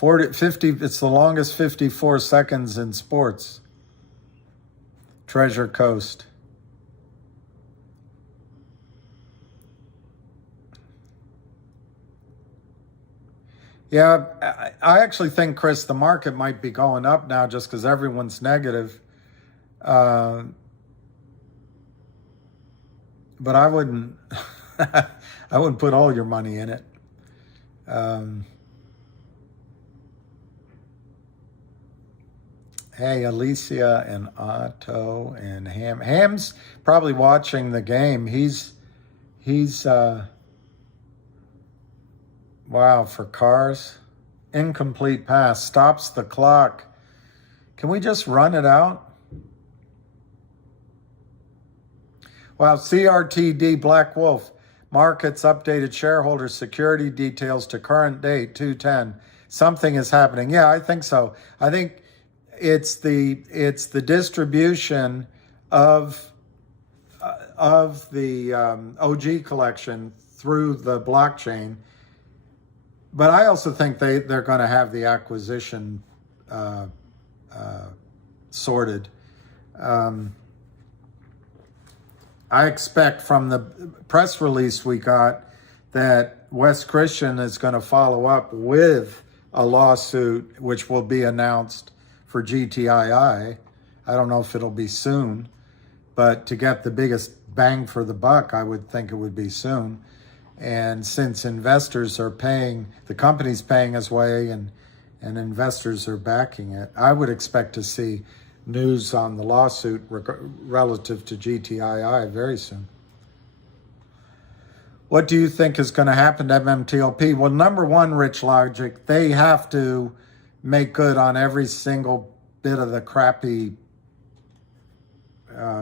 It's the longest 54 seconds in sports. Treasure Coast. Yeah, I actually think, Chris, the market might be going up now just because everyone's negative. But I wouldn't, I wouldn't put all your money in it. Hey, Alicia and Otto and Ham. Ham's probably watching the game. He's wow, for cars. Incomplete pass. Stops the clock. Can we just run it out? Wow, CRTD Black Wolf. Markets updated shareholder security details to current date, 2/10. Something is happening. Yeah, I think so. I think it's the distribution of the OG collection through the blockchain. But I also think they're going to have the acquisition sorted. I expect from the press release we got that West Christian is going to follow up with a lawsuit which will be announced for GTII. I don't know if it'll be soon, but to get the biggest bang for the buck, I would think it would be soon. And since investors are paying, the company's paying his way and investors are backing it, I would expect to see news on the lawsuit relative to GTII very soon. What do you think is going to happen to MMTLP? Well, number one, Rich Logic, they have to make good on every single bit of the crappy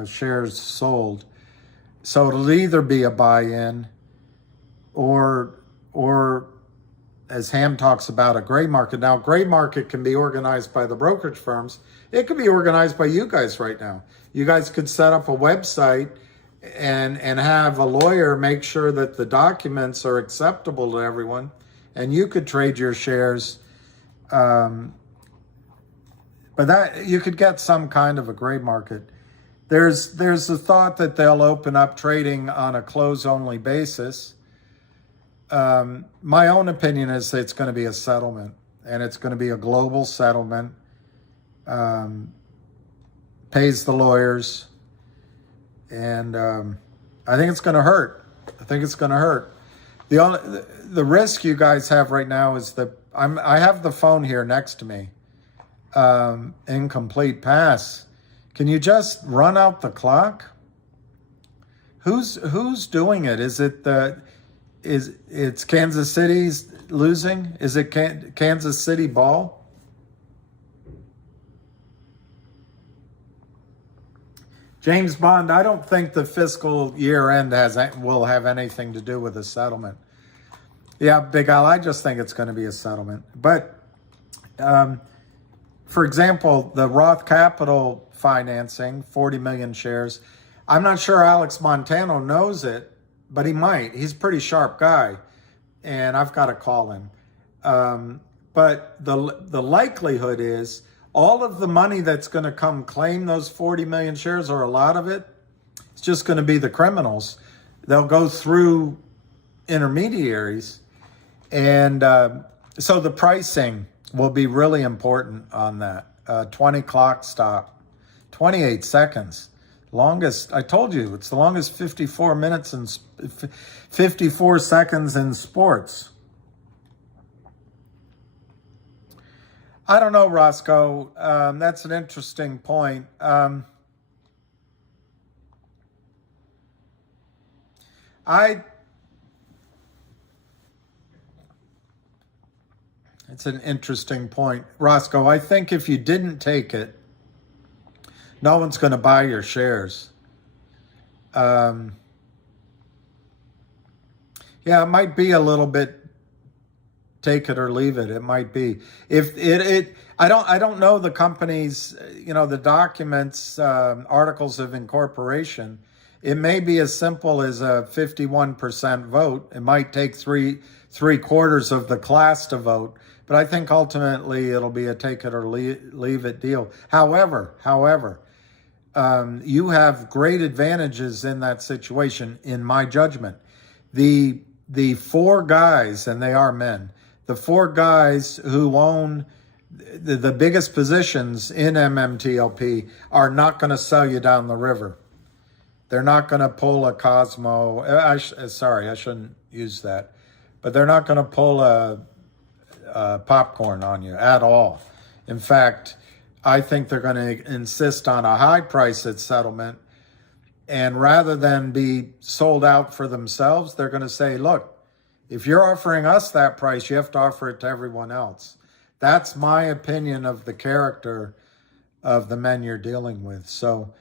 shares sold. So it'll either be a buy-in or as Ham talks about, a gray market. Now, gray market can be organized by the brokerage firms. It could be organized by you guys right now. You guys could set up a website and have a lawyer make sure that the documents are acceptable to everyone, and you could trade your shares. But that you could get some kind of a gray market. There's the thought that they'll open up trading on a close-only basis. My own opinion is that it's going to be a settlement, and it's going to be a global settlement. Pays the lawyers, and I think it's going to hurt. The risk you guys have right now is that I have the phone here next to me. Incomplete pass. Can you just run out the clock? Who's doing it? Is it it's Kansas City's losing? Is it Kansas City ball? James Bond, I don't think the fiscal year end will have anything to do with a settlement. Yeah, Big Al, I just think it's going to be a settlement. But, for example, the Roth Capital financing, 40 million shares, I'm not sure Alex Montano knows it, but he might. He's a pretty sharp guy, and I've got to call him. But the likelihood is all of the money that's going to come claim those 40 million shares, or a lot of it, it's just going to be the criminals. They'll go through intermediaries. And so the pricing will be really important on that. 20 clock stop. 28 seconds. Longest, I told you, it's the longest 54 minutes and 54 seconds in sports. I don't know, Roscoe. That's an interesting point. It's an interesting point, Roscoe. I think if you didn't take it, no one's going to buy your shares. Yeah, it might be a little bit take it or leave it. It might be. If I don't know the company's, the documents, articles of incorporation. It may be as simple as a 51% vote. It might take three quarters of the class to vote. But I think ultimately it'll be a take it or leave it deal. However, you have great advantages in that situation, in my judgment. The four guys, and they are men, the four guys who own the biggest positions in MMTLP are not going to sell you down the river. They're not going to pull a Cosmo. I shouldn't use that. But they're not going to pull a popcorn on you at all. In fact, I think they're going to insist on a high price at settlement. And rather than be sold out for themselves, they're going to say, look, if you're offering us that price, you have to offer it to everyone else. That's my opinion of the character of the men you're dealing with. So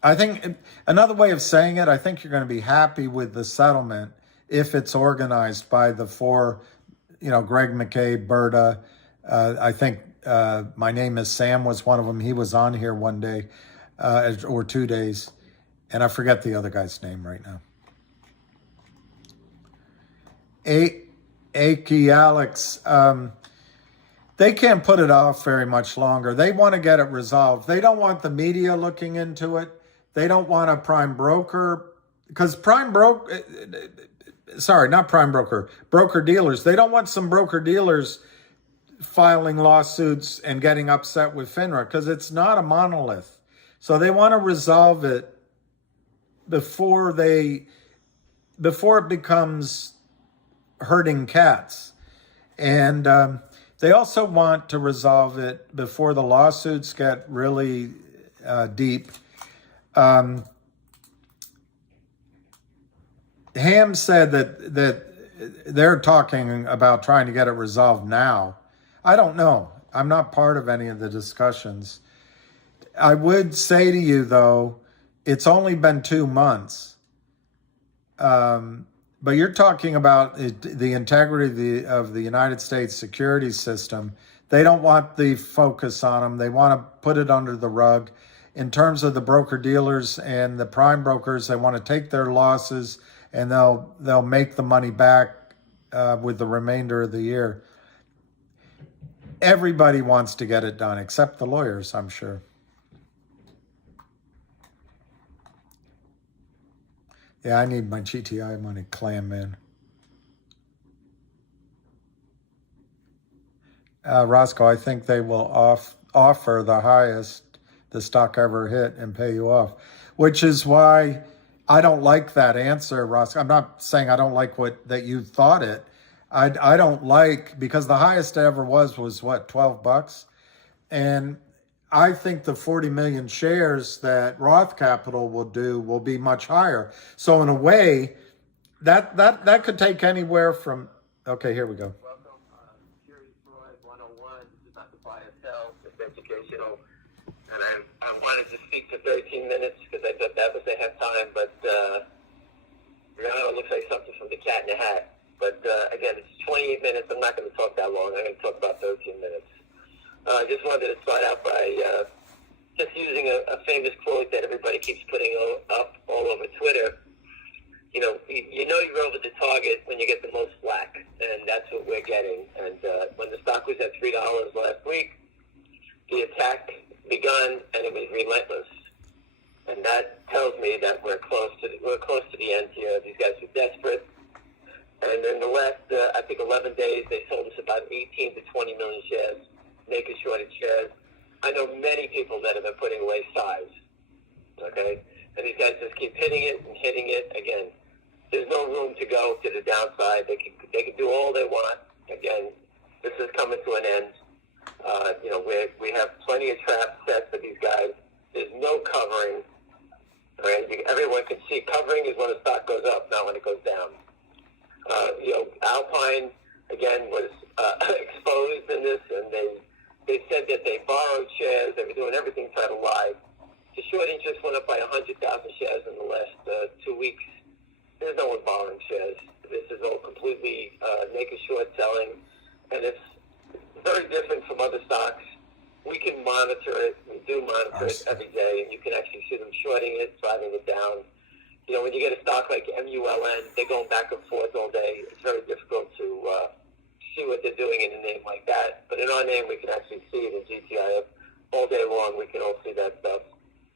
I think another way of saying it, I think you're going to be happy with the settlement if it's organized by the four, Greg McKay, Berta. I think My Name is Sam was one of them. He was on here one day or 2 days. And I forget the other guy's name right now. Alex, they can't put it off very much longer. They want to get it resolved. They don't want the media looking into it. They don't want a prime broker, because broker dealers. They don't want some broker dealers filing lawsuits and getting upset with FINRA, because it's not a monolith. So they want to resolve it before it becomes herding cats. And they also want to resolve it before the lawsuits get really deep. Ham said that they're talking about trying to get it resolved now. I don't know. I'm not part of any of the discussions. I would say to you, though, it's only been 2 months. But you're talking about the integrity of the United States security system. They don't want the focus on them. They want to put it under the rug. In terms of the broker-dealers and the prime brokers, they want to take their losses and they'll make the money back with the remainder of the year. Everybody wants to get it done, except the lawyers, I'm sure. Yeah, I need my GTI money, clam man. Roscoe, I think they will offer the highest the stock ever hit and pay you off, which is why I don't like that answer, Roscoe. I'm not saying I don't like that you thought it. I don't like, because the highest it ever was what, $12? And I think the 40 million shares that Roth Capital will do will be much higher. So in a way, that could take anywhere from, okay, here we go. Welcome. Security Fraud 101. This is not to buy or sell. It's educational. And I wanted to speak for 13 minutes because I thought that was ahead of time. But it looks like something from the Cat in the Hat. But again, it's 28 minutes. I'm not going to talk that long. I'm going to talk about 13 minutes. I just wanted to start out by just using a famous quote that everybody keeps putting up all over Twitter. You know you're over the target when you get the most slack, and that's what we're getting. And when the stock was at $3 last week, the attack begun, and it was relentless. And that tells me that we're close to the end here. These guys are desperate. And in the last, I think, 11 days, they sold us about 18 to 20 million shares, naked shorted shares. I know again, there's no room to go to the downside. They can do all they want. Again, this is coming to an end. We have plenty of traps set for these guys. There's no covering. Right? Everyone can see covering is when the stock goes up, not when it goes down. Alpine, again, was exposed in this, and they said that they borrowed shares. They were doing everything to try to lie. The short interest went up by 100,000 shares in the last 2 weeks. There's no one borrowing shares. This is all completely naked short selling, and it's very different from other stocks. We can monitor it. We do monitor it every day, and you can actually see them shorting it, driving it down. When you get a stock like MULN, they're going back and forth all day. It's very difficult to see what they're doing in a name like that. But in our name, we can actually see it in GTII all day long. We can all see that stuff.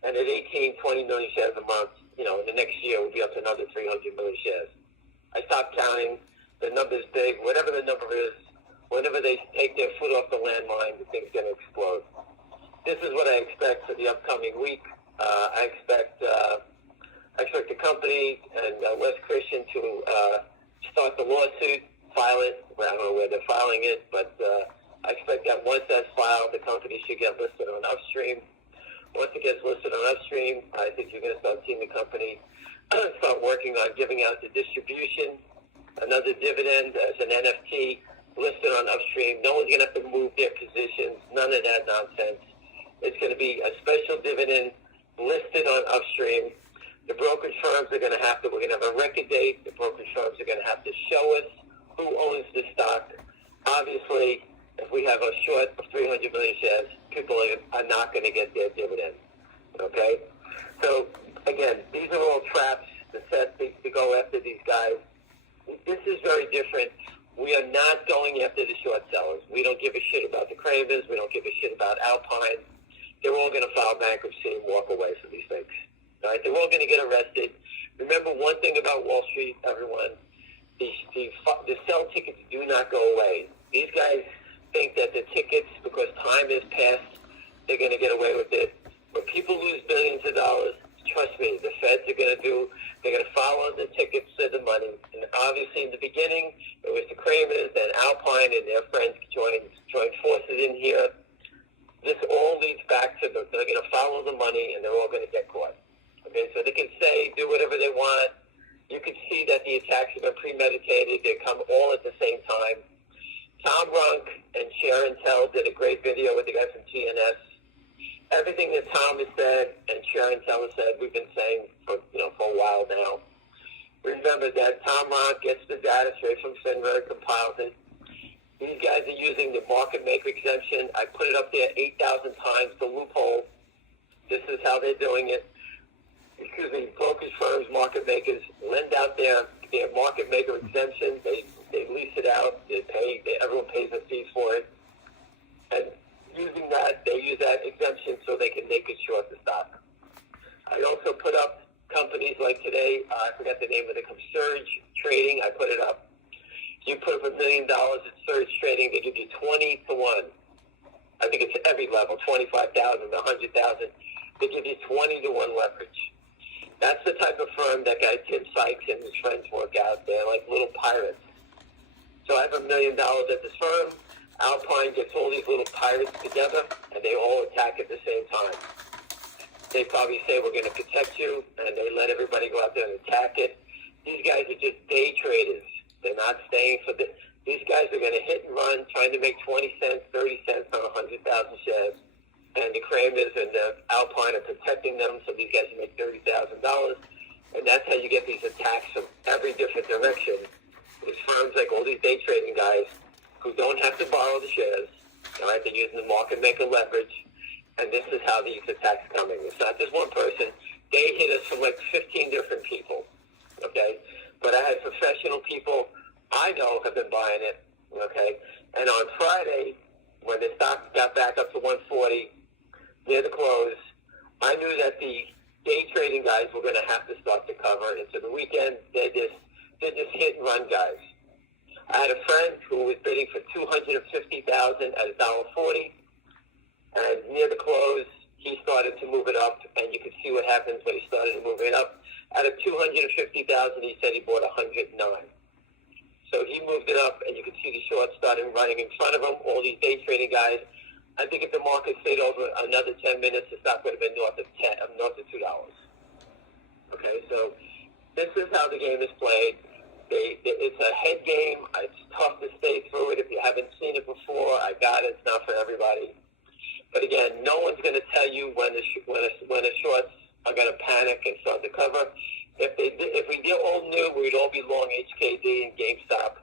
And at 18, 20 million shares a month, in the next year, we'll be up to another 300 million shares. I stopped counting. The number's big. Whatever the number is, whenever they take their foot off the landmine, the thing's going to explode. This is what I expect for the upcoming week. I expect the company and Wes Christian to start the lawsuit, file it. Well, I don't know where they're filing it, but I expect that once that's filed, the company should get listed on Upstream. Once it gets listed on Upstream, I think you're going to start seeing the company start working on giving out the distribution, another dividend as an NFT listed on Upstream. No one's going to have to move their positions, none of that nonsense. It's going to be a special dividend listed on Upstream. The brokerage firms are going to we're going to have a record date. The brokerage firms are going to have to show us who owns the stock. Obviously, if we have a short of 300 million shares, people are not going to get their dividend. Okay? So, again, these are all traps to go after these guys. This is very different. We are not going after the short sellers. We don't give a shit about the Kramers. We don't give a shit about Alpine. They're all going to file bankruptcy and walk away from these things. All right? They're all going to get arrested. Remember one thing about Wall Street, everyone. The sell tickets do not go away. These guys think that the tickets, because time has passed, they're going to get away with it. When people lose billions of dollars, trust me, the feds are going to follow the tickets to the money. And obviously in the beginning, it was the Kramers, then Alpine and their friends joined forces in here. This all leads back to they're going to follow the money, and they're all going to get caught. Okay, so they can do whatever they want. You can see that the attacks have been premeditated. They come all at the same time. Tom Runk and Sharon Tell did a great video with the guy from TNS. Everything that Tom has said and Sharon Tell has said, we've been saying for a while now. Remember that Tom Runk gets the data straight from FINRA, compiles it. These guys are using the market maker exemption. I put it up there 8,000 times, the loophole. This is how they're doing it. Brokerage firms, market makers lend out their market maker exemption. They lease it out. Everyone pays a fee for it. And using that, they use that exemption so they can make it short the stock. I also put up companies like today. I forgot the name of the company, Surge Trading. I put it up. You put up $1 million at Surge Trading, they give you 20 to 1. I think it's every level, 25,000, 100,000. They give you 20 to 1 leverage. That's the type of firm that guy Tim Sykes and his friends work out. They're like little pirates. So I have $1 million at this firm. Alpine gets all these little pirates together, and they all attack at the same time. They probably say, we're going to protect you, and they let everybody go out there and attack it. These guys are just day traders. They're not staying for the... These guys are going to hit and run, trying to make 20 cents, 30 cents on 100,000 shares. And the Kramers and the Alpine are protecting them, so these guys can make $30,000. And that's how you get these attacks from every different direction. These firms, like all these day trading guys, who don't have to borrow the shares, all right? They're using the market maker leverage, and this is how these attacks are coming. It's not just one person. They hit us from like 15 different people, okay? But I had professional people I know have been buying it, okay? And on Friday, when the stock got back up to 140 near the close, I knew that the day trading guys were going to have to start to cover into the weekend. They're just hit and run guys. I had a friend who was bidding for $250,000 at $1.40, and near the close, he started to move it up, and you could see what happens when he started to move it up. Out of 250,000, he said he bought 109. So he moved it up, and you can see the shorts starting running in front of him. All these day trading guys. I think if the market stayed over another 10 minutes, the stock would have been north of $2. Okay, so this is how the game is played. It's a head game. It's tough to stay through it. If you haven't seen it before, I got it. It's not for everybody. But again, no one's going to tell you when the shorts are going to panic and start to cover. If we all knew, we'd all be long HKD and GameStop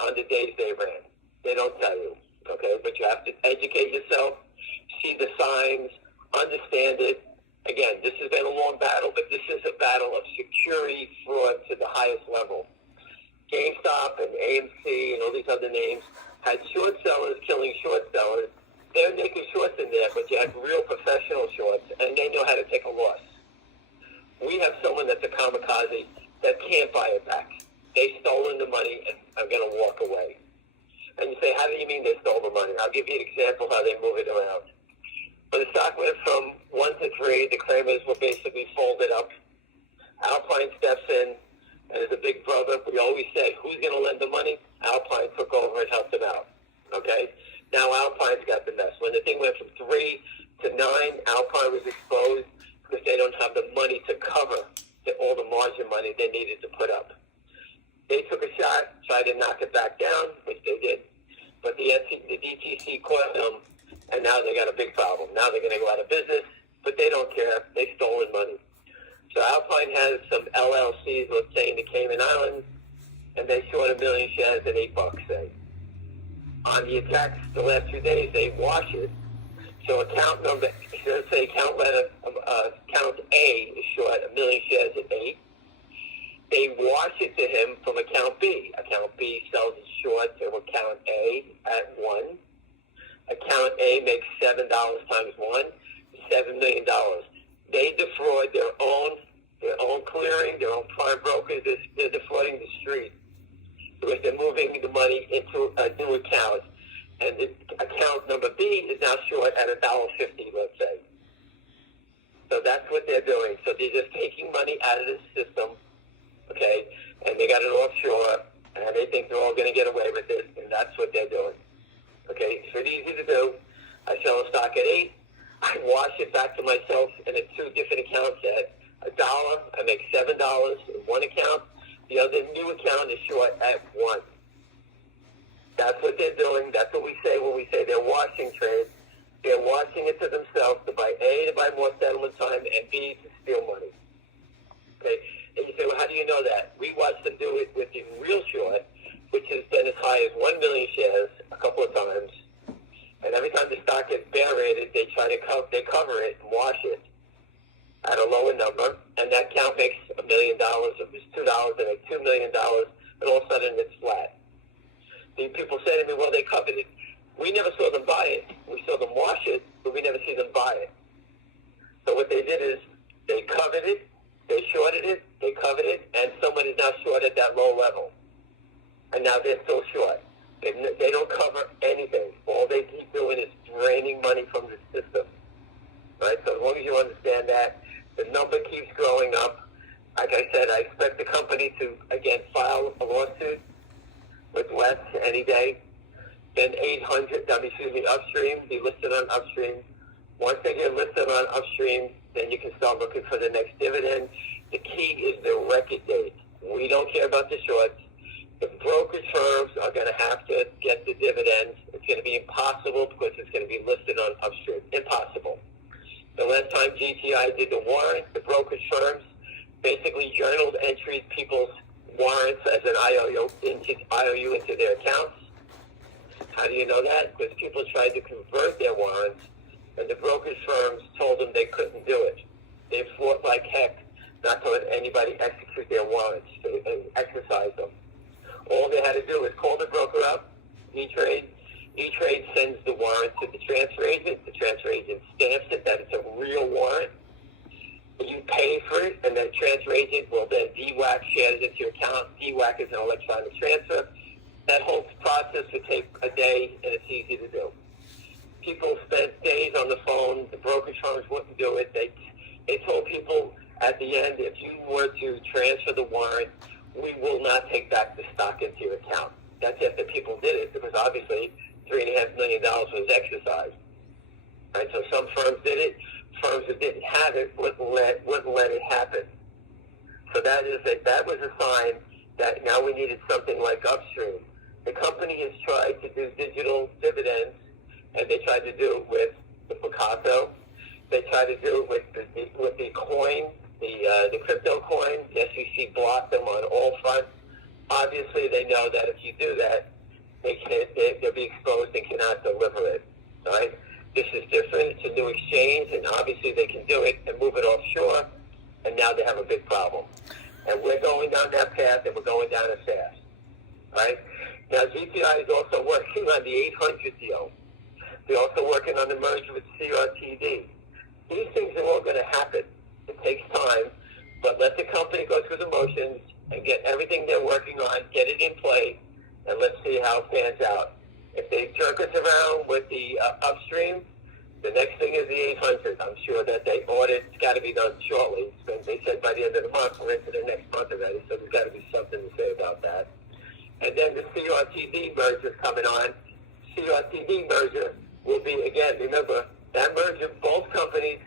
on the days they ran. They don't tell you, okay? But you have to educate yourself, see the signs, understand it. Again, this has been a long battle, but this is a battle of security fraud to the highest level. GameStop and AMC and all these other names had short sellers killing short sellers. They're making shorts in there, but you have real professional shorts, and they know how to take a loss. We have someone that's a kamikaze that can't buy it back. They've stolen the money and are going to walk away. And you say, how do you mean they stole the money? I'll give you an example how they move it around. When the stock went from 1 to 3, the Kramers were basically folded up. Alpine steps in, and as a big brother, we always said, who's going to lend the money? Alpine took over and helped them out. Okay? Now Alpine's got the mess. When the thing went from 3 to 9, Alpine was exposed because they don't have the money to cover all the margin money they needed to put up. They took a shot, tried to knock it back down, which they did. But the DTC caught them, and now they got a big problem. Now they're going to go out of business, but they don't care. They stolen money. So Alpine has some LLCs, let's say, in the Cayman Islands, and they short 1 million shares at $8, say. On the attacks the last 2 days, they wash it. So account number, let's say account A is short 1 million shares at 8. They wash it to him from account B. Account B sells it short to account A at 1. Account A makes $7 times 1, $7 million. They defraud their own clearing, their own prime brokers. They're defrauding the street because they're moving the money into a new account. And the account number B is now short at $1.50, let's say. So that's what they're doing. So they're just taking money out of the system, okay, and they got it offshore, and they think they're all going to get away with it, and that's what they're doing. Okay, it's pretty easy to do. I sell a stock at 8. I wash it back to myself in 2 different accounts at $1. I make $7 in one account. The other new account is short at 1. That's what they're doing. That's what we say when we say they're washing trades. They're washing it to themselves to buy A, to buy more settlement time, and B, to steal money. Okay? And you say, well, how do you know that? We watched them do it with the real short, which has been as high as 1 million shares a couple of times. And every time the stock gets bear rated, they try to cover it and wash it at a lower number, and that account makes $1 million. If it's $2, they make $2 million, and all of a sudden it's flat. The people say to me, well, they covered it. We never saw them buy it. We saw them wash it, but we never see them buy it. So what they did is they covered it, they shorted it, they covered it, and someone is now short at that low level. And now they're still short. They don't cover anything. All they keep doing is draining money from the system. Right? So as long as you understand that, the number keeps growing up. Like I said, I expect the company to, again, file a lawsuit with Wes any day. Then Upstream, be listed on Upstream. Once they get listed on Upstream, then you can start looking for the next dividend. The key is the record date. We don't care about the shorts. The brokerage firms are going to have to get the dividends. It's going to be impossible because it's going to be listed on Upstream. Impossible. The last time GTI did the warrant, the brokerage firms basically journaled entries, people's warrants as an IOU into their accounts. How do you know that? Because people tried to convert their warrants, and the brokerage firms told them they couldn't do it. They fought like heck not to let anybody execute their warrants and exercise them. All they had to do is call the broker up, E-Trade. E-Trade sends the warrant to the transfer agent. The transfer agent stamps it that it's a real warrant. You pay for it, and the transfer agent will then DWAC shares it into your account. DWAC is an electronic transfer. That whole process would take a day, and it's easy to do. People spent days on the phone. The brokerage firms wouldn't do it. They told people At the end, if you were to transfer the warrant, we will not take back the stock into your account. That's if the people did it, because obviously $3.5 million was exercised. Right? So some firms did it. Firms that didn't have it wouldn't let it happen. So that was a sign that now we needed something like Upstream. The company has tried to do digital dividends, and they tried to do it with the Picasso. They tried to do it with the coin, the crypto coin. The SEC blocked them on all fronts. Obviously, they know that if you do that, they'll be exposed and cannot deliver it. Right? This is different. It's a new exchange, and obviously they can do it and move it offshore, and now they have a big problem. And we're going down that path, and we're going down it fast. Right? Now, GTI is also working on the 800 deal. They're also working on the merger with CRTD. These things are all going to happen. It takes time, but let the company go through the motions and get everything they're working on, get it in play, and let's see how it pans out. If they jerk us around with the Upstream, the next thing is the 800. I'm sure that the audit's got to be done shortly. They said by the end of the month, we're into the next month already, so there's got to be something to say about that. And then the CRTD merger is coming on. CRTD merger will be, again, remember, that merger, both companies,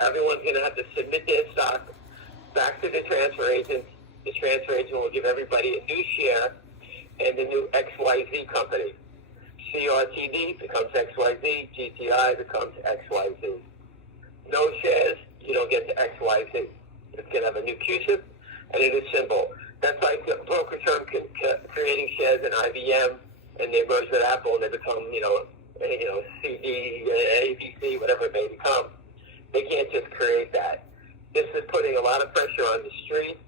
everyone's going to have to submit their stock back to the transfer agent. The transfer agent will give everybody a new share and the new XYZ company. CRTD becomes XYZ, GTI becomes XYZ. No shares, you don't get to XYZ. It's going to have a new CUSIP and a new symbol. That's like a broker term creating shares in IBM, and they merge with Apple, and they become, CD, ABC, whatever it may become. They can't just create that. This is putting a lot of pressure on the street.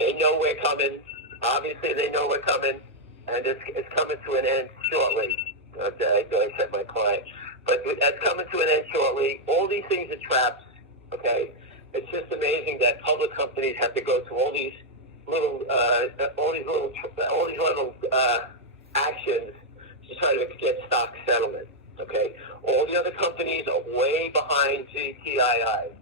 They know we're coming. Obviously, they know we're coming, and it's coming to an end shortly. I said my client. But that's coming to an end shortly. All these things are traps, okay? It's just amazing that public companies have to go through all these little actions to try to get stock settlement, okay? All the other companies are way behind GTII,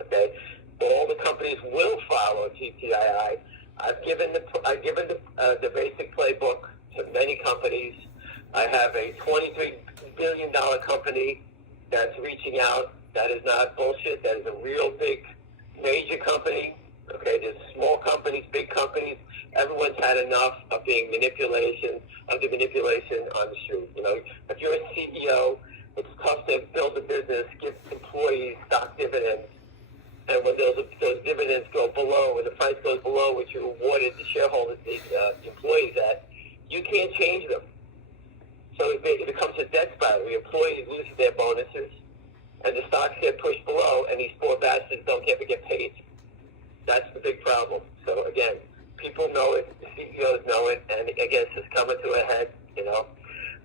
okay? All the companies will follow GTII. I've given the basic playbook to many companies. I have a $23 billion company that's reaching out. That is not bullshit. That is a real big, major company. Okay, there's small companies, big companies. Everyone's had enough of the manipulation on the street. You know, if you're a CEO, it's tough to build a business, give employees stock dividends, and when those dividends go below, when the price goes below what you awarded the shareholders, the employees at, you can't change them. So it becomes a death spiral. The employees lose their bonuses, and the stocks get pushed below, and these poor bastards don't ever get paid. That's the big problem. So again, people know it, the CEOs know it, and I guess it's coming to a head, you know.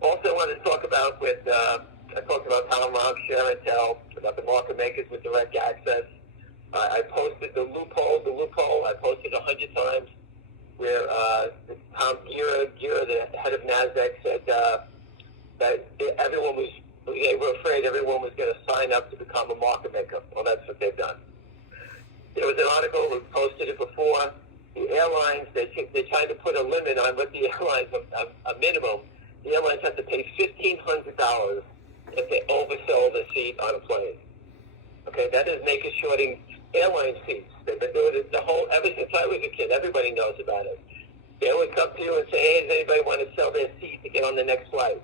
Also, I want to talk about I talked about Tom Ronk's share and tell, about the market makers with direct access. I posted the loophole I posted 100 times, where Tom Gira, the head of NASDAQ, said that they were afraid everyone was going to sign up to become a market maker. Well, that's what they've done. There was an article, we posted it before. The airlines, they're trying to put a limit on what the airlines, a minimum. The airlines have to pay $1,500 if they oversell the seat on a plane. Okay, that is naked shorting airline seats. They've been doing it ever since I was a kid. Everybody knows about it. They would come to you and say, hey, does anybody want to sell their seat to get on the next flight?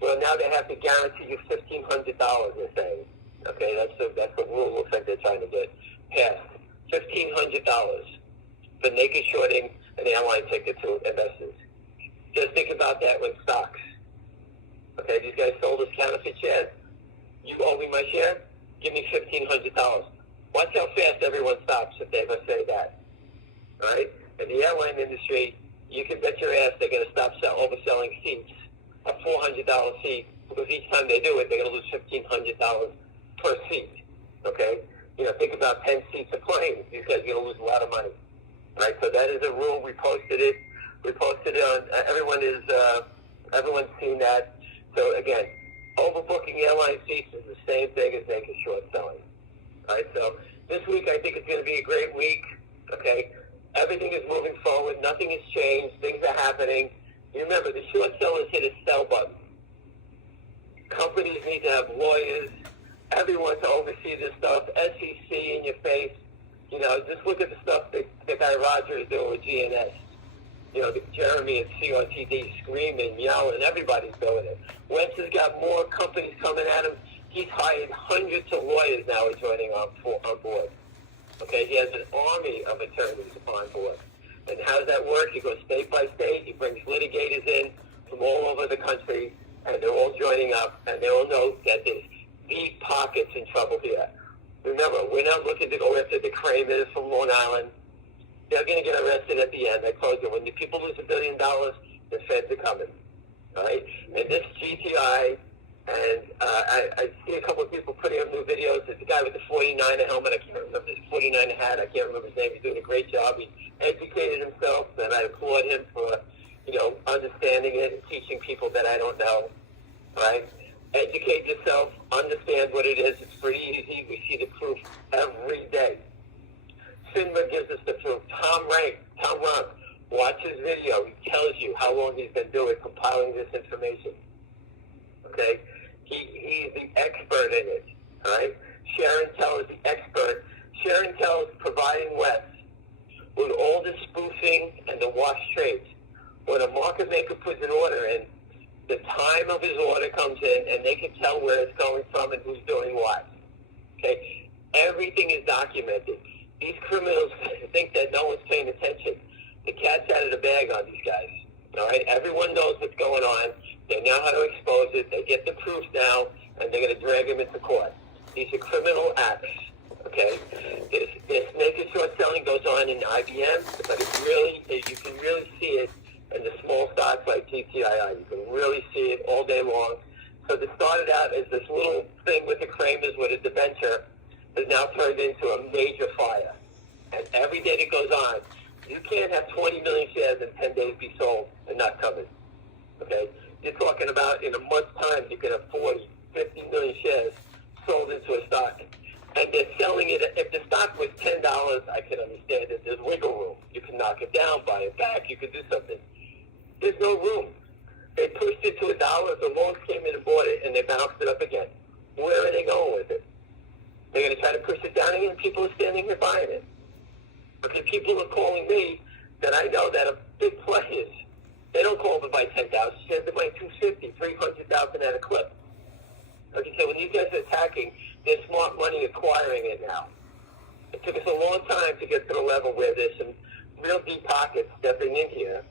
Well, now they have to guarantee you $1,500, they're saying. Okay, that's the rule looks like they're trying to get passed. $1,500 for naked shorting an airline ticket to investors. Just think about that with stocks. Okay, these guys sold us counterfeit shares. You owe me my share? Give me $1,500. Watch how fast everyone stops if they ever say that. All right? In the airline industry, you can bet your ass they're going to stop overselling seats, a $400 seat, because each time they do it, they're going to lose $1,500 per seat. Okay? You know, think about 10 seats a plane. These guys are going to lose a lot of money. All right? So that is a rule. We posted it. We posted it on. Everyone's seen that. So again, overbooking airline seats is the same thing as naked short selling. All right? So This week, I think it's going to be a great week. Okay, everything is moving forward. Nothing has changed. Things are happening. You remember, the short sellers hit a sell button. Companies need to have lawyers, everyone to oversee this stuff, SEC in your face. You know, just look at the stuff that guy Roger is doing with GNS. You know, Jeremy at CRTD screaming, yelling, everybody's doing it. Wentz has got more companies coming at him. He's hired hundreds of lawyers now are joining on board. Okay, he has an army of attorneys on board. And how does that work? He goes state by state. He brings litigators in from all over the country, and they're all joining up, and they all know that there's deep pockets in trouble here. Remember, we're not looking to go after the Kramers from Long Island. They're going to get arrested at the end. I told you, when the people lose $1 billion, the feds are coming. All right? And this GTI, and I see a couple of people putting up new videos. There's a guy with the 49er helmet. I can't remember his 49er hat. I can't remember his name. He's doing a great job. He educated himself, and I applaud him for, you know, understanding it and teaching people that I don't know. All right? Educate yourself. Understand what it is. It's pretty easy. We see the proof every day. FINRA gives us the proof. Tom Rank, watch his video. He tells you how long he's been doing, compiling this information. Okay? He's the expert in it. All right? Sharon Tell is the expert. Sharon Tell is providing West with all the spoofing and the wash trades. When a market maker puts an order in, the time of his order comes in, and they can tell where it's going from and who's doing what. Okay? Everything is documented. These criminals think that no one's paying attention. The cat's out of the bag on these guys. All right? Everyone knows what's going on. They know how to expose it. They get the proof now, and they're going to drag him into court. These are criminal acts. Okay? This naked short selling goes on in IBM, but it's really, you can really see it in the small stocks like GTII. You can really see it all day long. So this started out as this little thing with the Kramers with a debenture has now turned into a major fire. And every day that goes on, you can't have 20 million shares in 10 days be sold and not covered. Okay? You're talking about in a month's time, you can have 40, 50 million shares sold into a stock. And they're selling it. If the stock was $10, I can understand that there's wiggle room. You can knock it down, buy it back, you can do something. There's no room. They pushed it to $1, the longs came in and bought it, and they bounced it up again. Where are they going with it? They're going to try to push it down again. People are standing here buying it. Because people are calling me that I know that are big players. They don't call to buy 10,000 shares. They buy 250, 300,000 at a clip. Okay, so when you guys are attacking, there's smart money acquiring it now. It took us a long time to get to the level where there's some real deep pockets stepping in here.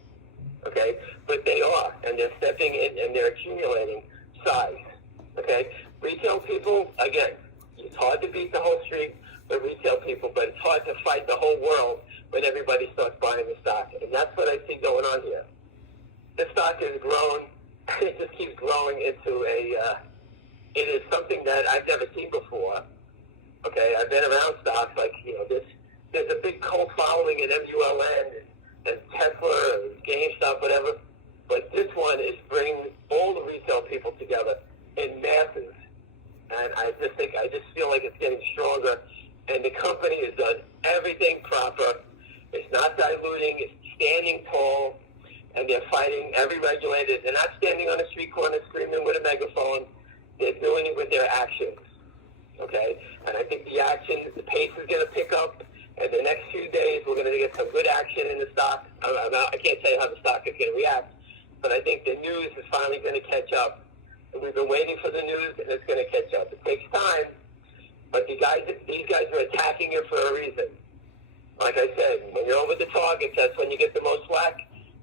Okay, but they are, and they're stepping in, and they're accumulating size. Okay, retail people, again, it's hard to beat the whole street with retail people, but it's hard to fight the whole world when everybody starts buying the stock, and that's what I see going on here. The stock has grown, and it just keeps growing into it is something that I've never seen before. Okay, I've been around stocks like, you know, there's a big cult following in MULN and Tesla and GameStop, whatever. But this one is bringing all the retail people together in masses. And I just feel like it's getting stronger. And the company has done everything proper. It's not diluting. It's standing tall. And they're fighting every regulator. They're not standing on a street corner screaming with a megaphone. They're doing it with their actions. Okay? And I think the pace is going to pick up. And the next few days, we're going to get some good action in the stock. I can't tell you how the stock is going to react, but I think the news is finally going to catch up. And we've been waiting for the news, and it's going to catch up. It takes time, but these guys are attacking it for a reason. Like I said, when you're over the targets, that's when you get the most whack.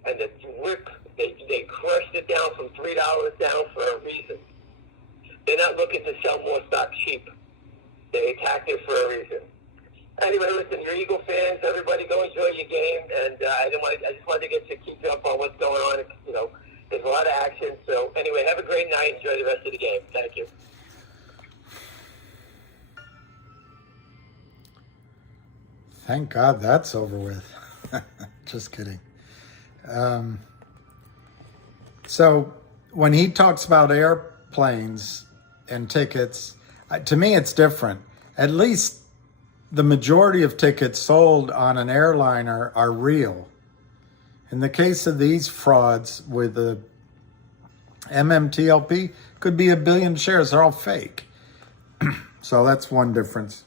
And they crushed it down from $3 down for a reason. They're not looking to sell more stock cheap. They attacked it for a reason. Anyway, listen, you're Eagle fans. Everybody go enjoy your game. And I just wanted to keep you up on what's going on. You know, there's a lot of action. So anyway, have a great night. Enjoy the rest of the game. Thank you. Thank God that's over with. Just kidding. So when he talks about airplanes and tickets, to me it's different. At least the majority of tickets sold on an airliner are real. In the case of these frauds with the MMTLP, could be 1 billion shares. They're all fake. So that's one difference.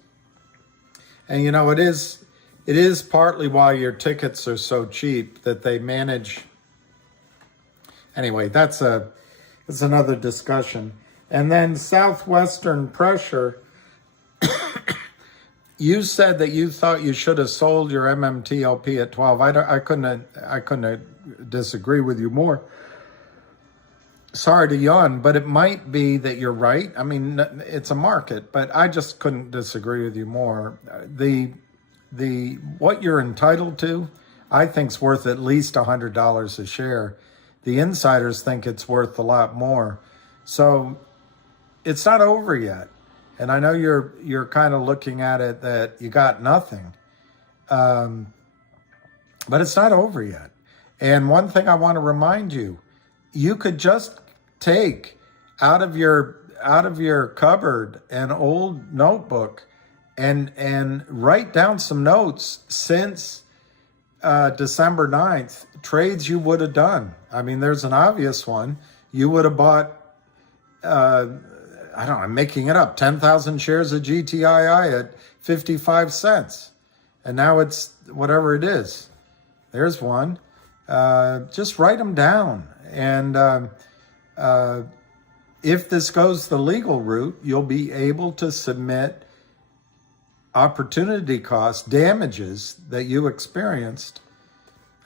And you know, it is partly why your tickets are so cheap that they manage. Anyway, that's another discussion. And then Southwestern Pressure, you said that you thought you should have sold your MMTLP at 12. I couldn't disagree with you more. Sorry to yawn, but it might be that you're right. I mean, it's a market, but I just couldn't disagree with you more. The what you're entitled to, I think, is worth at least $100 a share. The insiders think it's worth a lot more. So it's not over yet. And I know you're kind of looking at it that you got nothing, but it's not over yet. And one thing I want to remind you, you could just take out of your cupboard an old notebook and write down some notes since December 9th, trades you would have done. I mean, there's an obvious one. You would have bought, I don't know, I'm making it up, 10,000 shares of GTII at 55 cents. And now it's whatever it is. There's one. Just write them down. And if this goes the legal route, you'll be able to submit opportunity cost damages that you experienced.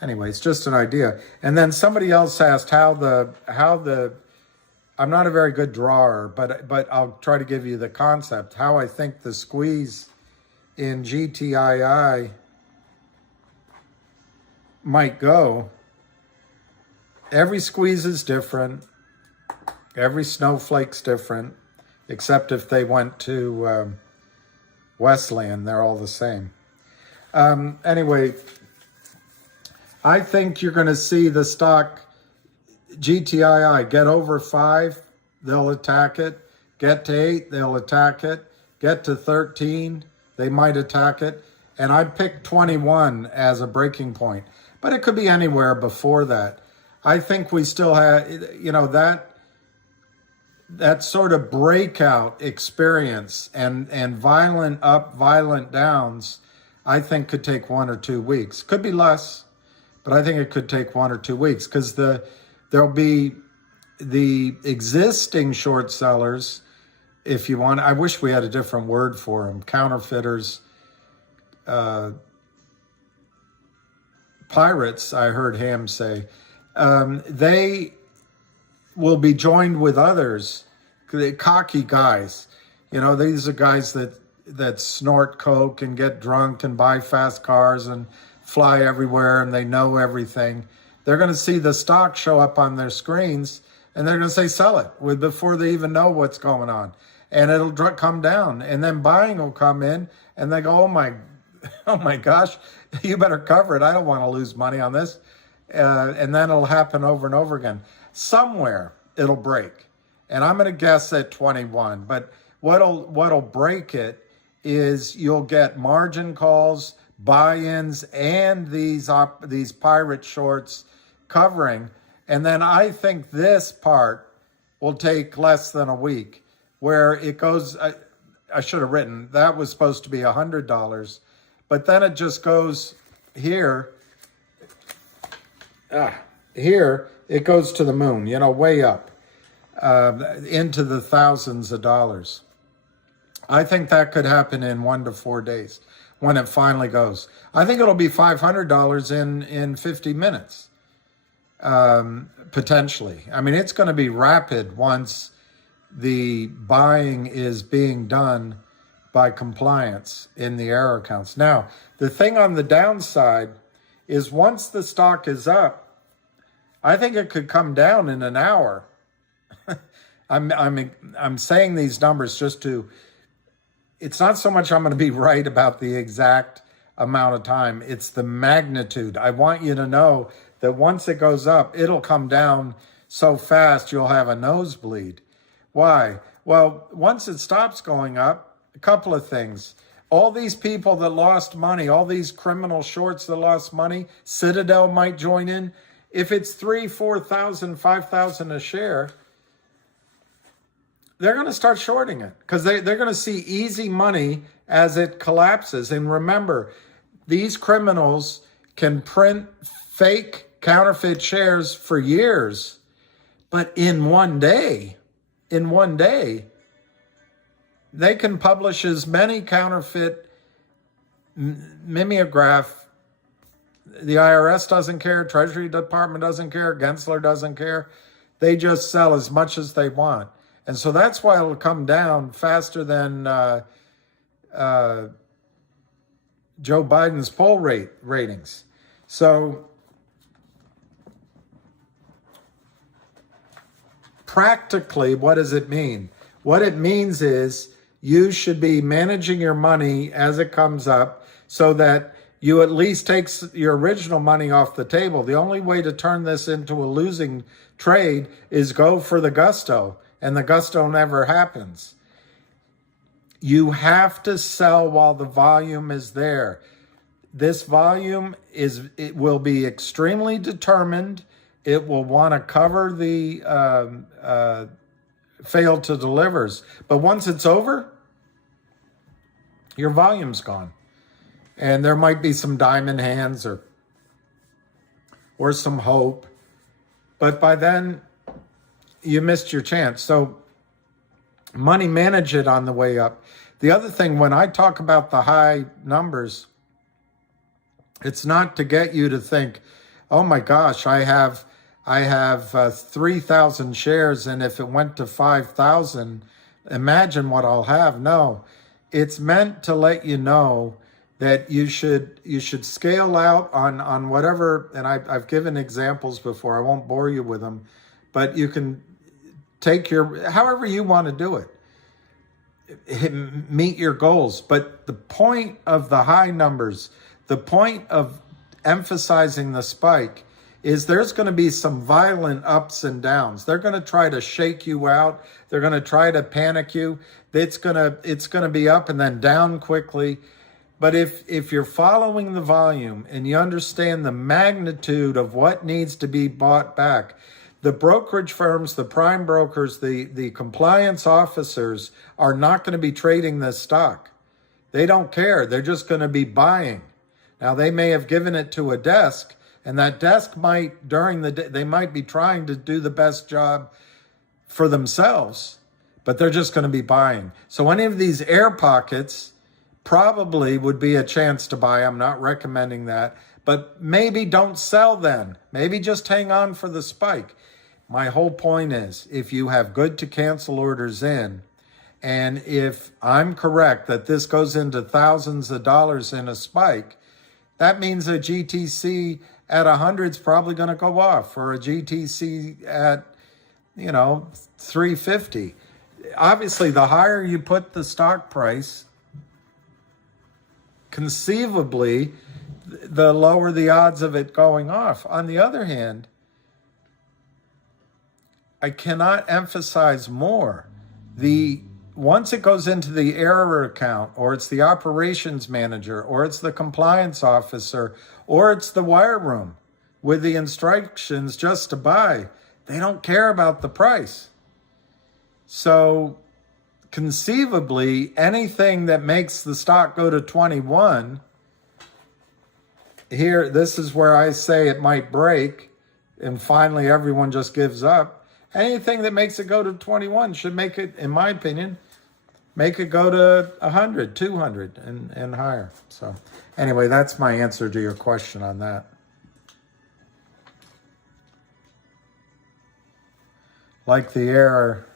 Anyway, it's just an idea. And then somebody else asked how the I'm not a very good drawer, but I'll try to give you the concept, how I think the squeeze in GTII might go. Every squeeze is different. Every snowflake's different, except if they went to Wesleyan, they're all the same. Anyway, I think you're going to see the stock GTII get over 5, they'll attack it. Get to 8, they'll attack it. Get to 13, they might attack it. And I picked 21 as a breaking point, but it could be anywhere before that. I think we still have, you know, that sort of breakout experience and violent up, violent downs, I think could take 1 or 2 weeks. Could be less, but I think it could take 1 or 2 weeks because there'll be the existing short sellers, if you want. I wish we had a different word for them. Counterfeiters, pirates, I heard Ham say. They will be joined with others, cocky guys. You know, these are guys that snort coke and get drunk and buy fast cars and fly everywhere and they know everything. They're going to see the stock show up on their screens and they're going to say, sell it, before they even know what's going on. And it'll come down. And then buying will come in and they go, oh my gosh, you better cover it. I don't want to lose money on this. And then it'll happen over and over again. Somewhere it'll break. And I'm going to guess at 21. But what'll break it is you'll get margin calls, buy-ins, and these pirate shorts covering. And then I think this part will take less than a week, where it goes, I should have written, that was supposed to be $100, but then it just goes here, here, it goes to the moon, you know, way up, into the thousands of dollars. I think that could happen in 1 to 4 days when it finally goes. I think it'll be $500 in 50 minutes, potentially. I mean, it's going to be rapid once the buying is being done by compliance in the error accounts. Now, the thing on the downside is once the stock is up, I think it could come down in an hour. I'm saying these numbers just to, it's not so much I'm going to be right about the exact amount of time, it's the magnitude. I want you to know that once it goes up, it'll come down so fast you'll have a nosebleed. Why? Well, once it stops going up, a couple of things. All these people that lost money, all these criminal shorts that lost money, Citadel might join in. If it's 3,000, 4,000, 5,000 a share, they're going to start shorting it because they're going to see easy money as it collapses. And remember, these criminals can print fake counterfeit shares for years, but in one day, they can publish as many counterfeit mimeograph. The IRS doesn't care, Treasury Department doesn't care, Gensler doesn't care. They just sell as much as they want. And so that's why it'll come down faster than Joe Biden's poll ratings. So practically, what does it mean? What it means is you should be managing your money as it comes up so that you at least take your original money off the table. The only way to turn this into a losing trade is go for the gusto, and the gusto never happens. You have to sell while the volume is there. This volume it will be extremely determined. It will want to cover the failed to delivers. But once it's over, your volume's gone. And there might be some diamond hands or some hope. But by then, you missed your chance. So money manage it on the way up. The other thing, when I talk about the high numbers, it's not to get you to think, oh my gosh, I have 3,000 shares, and if it went to 5,000, imagine what I'll have. No, it's meant to let you know that you should scale out on whatever, and I've given examples before. I won't bore you with them, but you can take however you want to do it. Meet your goals. But the point of the high numbers, the point of emphasizing the spike, is there's going to be some violent ups and downs. They're going to try to shake you out. They're going to try to panic you. It's going to be up and then down quickly. But if you're following the volume and you understand the magnitude of what needs to be bought back, the brokerage firms, the prime brokers, the compliance officers are not going to be trading this stock. They don't care. They're just going to be buying. Now, they may have given it to a desk, and that desk might, during the day, they might be trying to do the best job for themselves, but they're just going to be buying. So any of these air pockets probably would be a chance to buy. I'm not recommending that, but maybe don't sell then. Maybe just hang on for the spike. My whole point is, if you have good to cancel orders in, and if I'm correct that this goes into thousands of dollars in a spike, that means a GTC at 100 is probably going to go off, or a GTC at, 350. Obviously, the higher you put the stock price, conceivably, the lower the odds of it going off. On the other hand, I cannot emphasize more. Once it goes into the error account, or it's the operations manager, or it's the compliance officer, or it's the wire room with the instructions just to buy, they don't care about the price. So conceivably, anything that makes the stock go to 21, here, this is where I say it might break, and finally everyone just gives up. Anything that makes it go to 21 should make it, in my opinion, make it go to 100, 200 and higher. So anyway, that's my answer to your question on that. Like the air,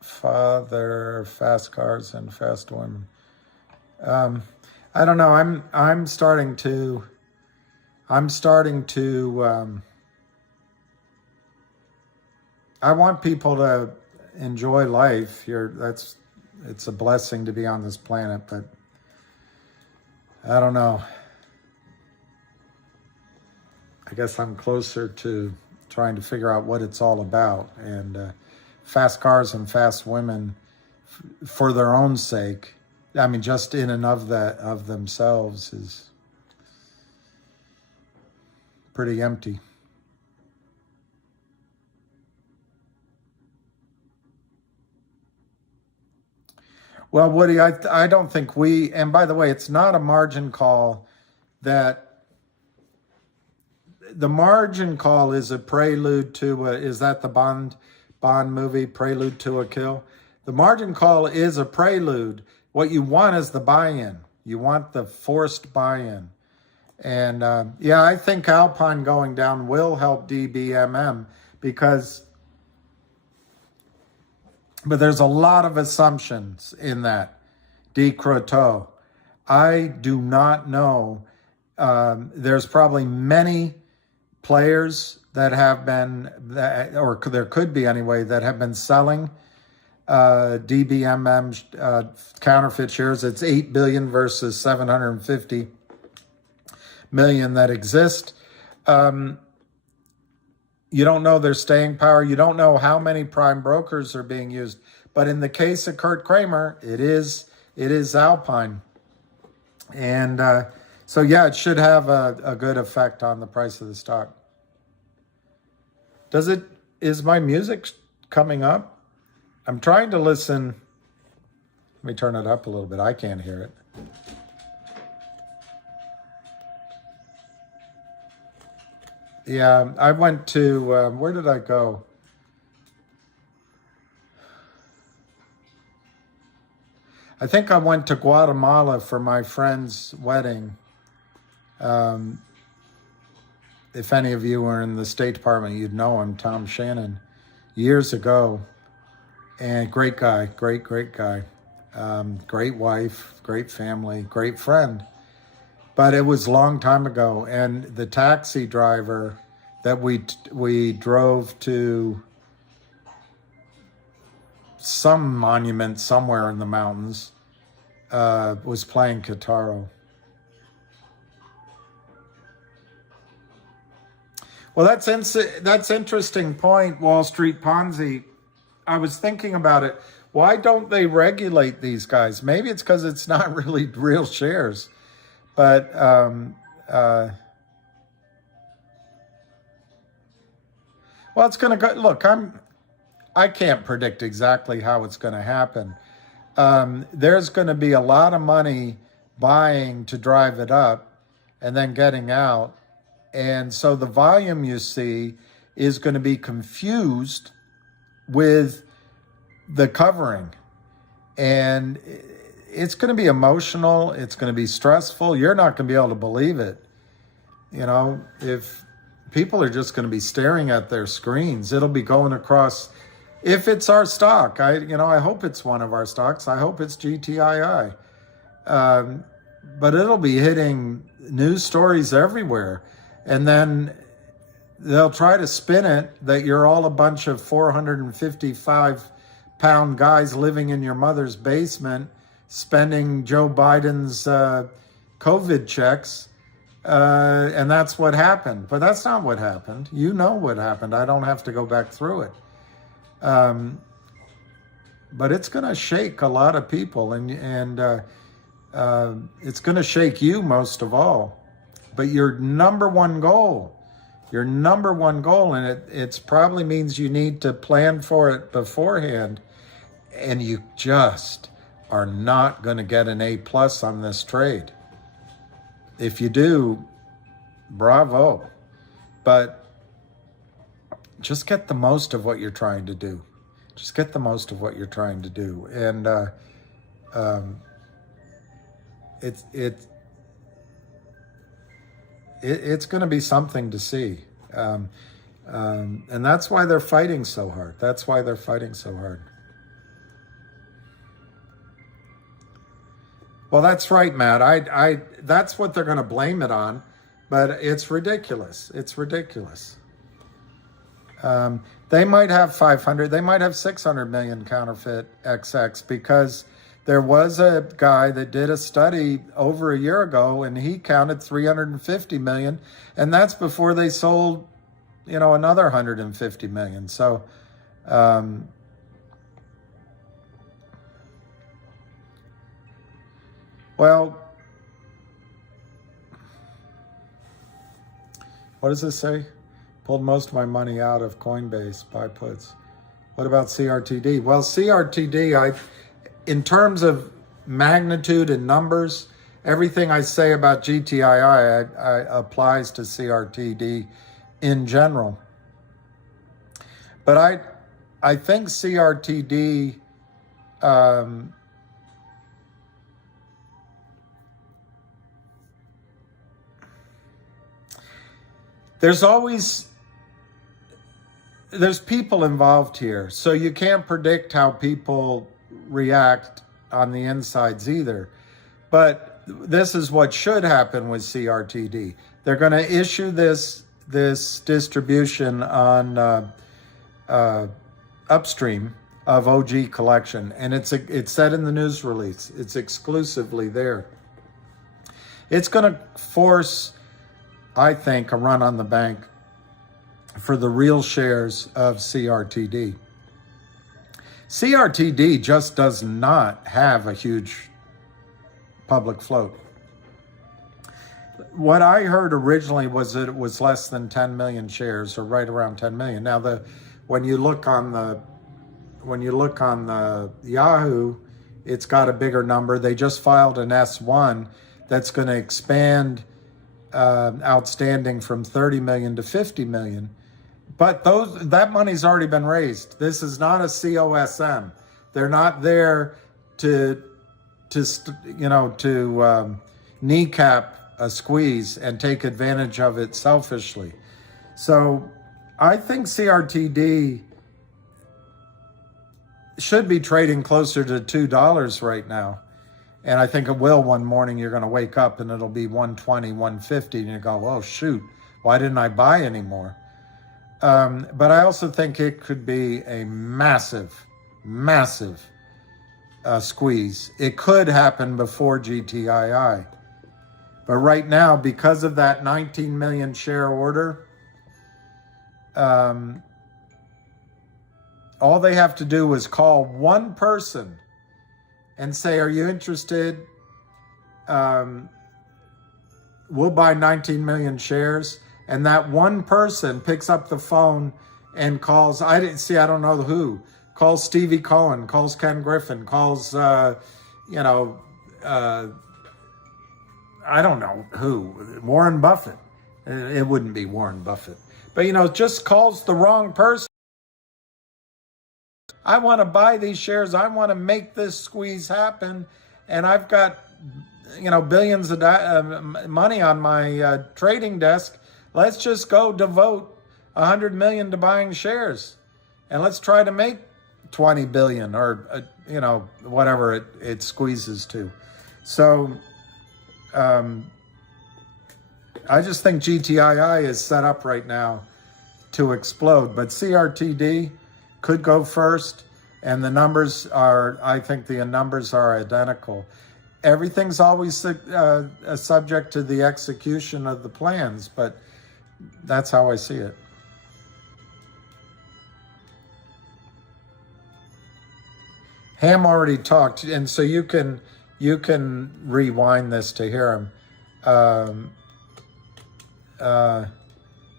father, fast cars and fast women. I don't know. I'm starting to I want people to enjoy life. It's a blessing to be on this planet, but I don't know. I guess I'm closer to trying to figure out what it's all about. And fast cars and fast women, for their own sake, I mean, just in and of themselves, is pretty empty. Well, Woody, I don't think and by the way, it's not a margin call. The margin call is a prelude to is that the Bond movie, Prelude to a Kill? The margin call is a prelude. What you want is the buy-in. You want the forced buy-in. And yeah, I think Alpine going down will help DBMM but there's a lot of assumptions in that. Decroto. I do not know. There's probably many players that have been, or there could be anyway, that have been selling DBMM counterfeit shares. It's 8 billion versus 750 million that exist. You don't know their staying power. You don't know how many prime brokers are being used. But in the case of Kurt Kramer, it is Alpine. And so, yeah, it should have a good effect on the price of the stock. Is my music coming up? I'm trying to listen. Let me turn it up a little bit. I can't hear it. Yeah, I went to, where did I go? I think I went to Guatemala for my friend's wedding. If any of you were in the State Department, you'd know him, Tom Shannon, years ago. And great guy, great guy. Great wife, great family, great friend. But it was a long time ago, and the taxi driver that we drove to some monument somewhere in the mountains was playing Kitaro. Well, that's interesting point, Wall Street Ponzi. I was thinking about it. Why don't they regulate these guys? Maybe it's because it's not really real shares. But well, it's going to go. Look, I can't predict exactly how it's going to happen. There's going to be a lot of money buying to drive it up and then getting out. And so the volume you see is going to be confused with the covering. And it's going to be emotional. It's going to be stressful. You're not going to be able to believe it. You know, if people are just going to be staring at their screens, it'll be going across. If it's our stock, I hope it's one of our stocks. I hope it's GTII. But it'll be hitting news stories everywhere. And then they'll try to spin it that you're all a bunch of 455-pound guys living in your mother's basement spending Joe Biden's COVID checks, and that's what happened. But that's not what happened. You know what happened. I don't have to go back through it. But it's going to shake a lot of people, and it's going to shake you most of all. But your number one goal, and it probably means you need to plan for it beforehand, and you just are not going to get an A+ on this trade. If you do, bravo. But just get the most of what you're trying to do. Just get the most of what you're trying to do. And it's going to be something to see. And that's why they're fighting so hard. Well, that's right, Matt. I that's what they're going to blame it on, but it's ridiculous. They might have 500, they might have 600 million counterfeit XX, because there was a guy that did a study over a year ago and he counted 350 million, and that's before they sold you know, another 150 million. So, well, what does this say? Pulled most of my money out of Coinbase, buy puts. What about CRTD? Well, CRTD, in terms of magnitude and numbers, everything I say about GTII applies to CRTD in general. But I think CRTD, there's people involved here, so you can't predict how people react on the insides either. But this is what should happen with CRTD. They're going to issue this distribution on upstream of OG collection, and it's said in the news release. It's exclusively there. It's going to force, I think, a run on the bank for the real shares of CRTD. CRTD just does not have a huge public float. What I heard originally was that it was less than 10 million shares, or right around 10 million. Now, when you look on the Yahoo, it's got a bigger number. They just filed an S1 that's going to expand outstanding from 30 million to 50 million. But that money's already been raised. This is not a COSM. They're not there to kneecap a squeeze and take advantage of it selfishly. So I think CRTD should be trading closer to $2 right now. And I think it will. One morning you're going to wake up and it'll be 120, 150, and you go, oh shoot, why didn't I buy anymore? But I also think it could be a massive squeeze. It could happen before GTII. But right now, because of that 19 million share order, all they have to do is call one person and say, are you interested? We'll buy 19 million shares. And that one person picks up the phone and calls, I don't know who, calls Stevie Cohen, calls Ken Griffin, calls, I don't know who, Warren Buffett. It wouldn't be Warren Buffett. But, just calls the wrong person. I want to buy these shares. I want to make this squeeze happen. And I've got, billions of money on my trading desk. Let's just go devote 100 million to buying shares, and let's try to make 20 billion or, whatever it squeezes to. So I just think GTII is set up right now to explode, but CRTD could go first, and I think the numbers are identical. Everything's always subject to the execution of the plans, but that's how I see it. Ham already talked, and so you can rewind this to hear him.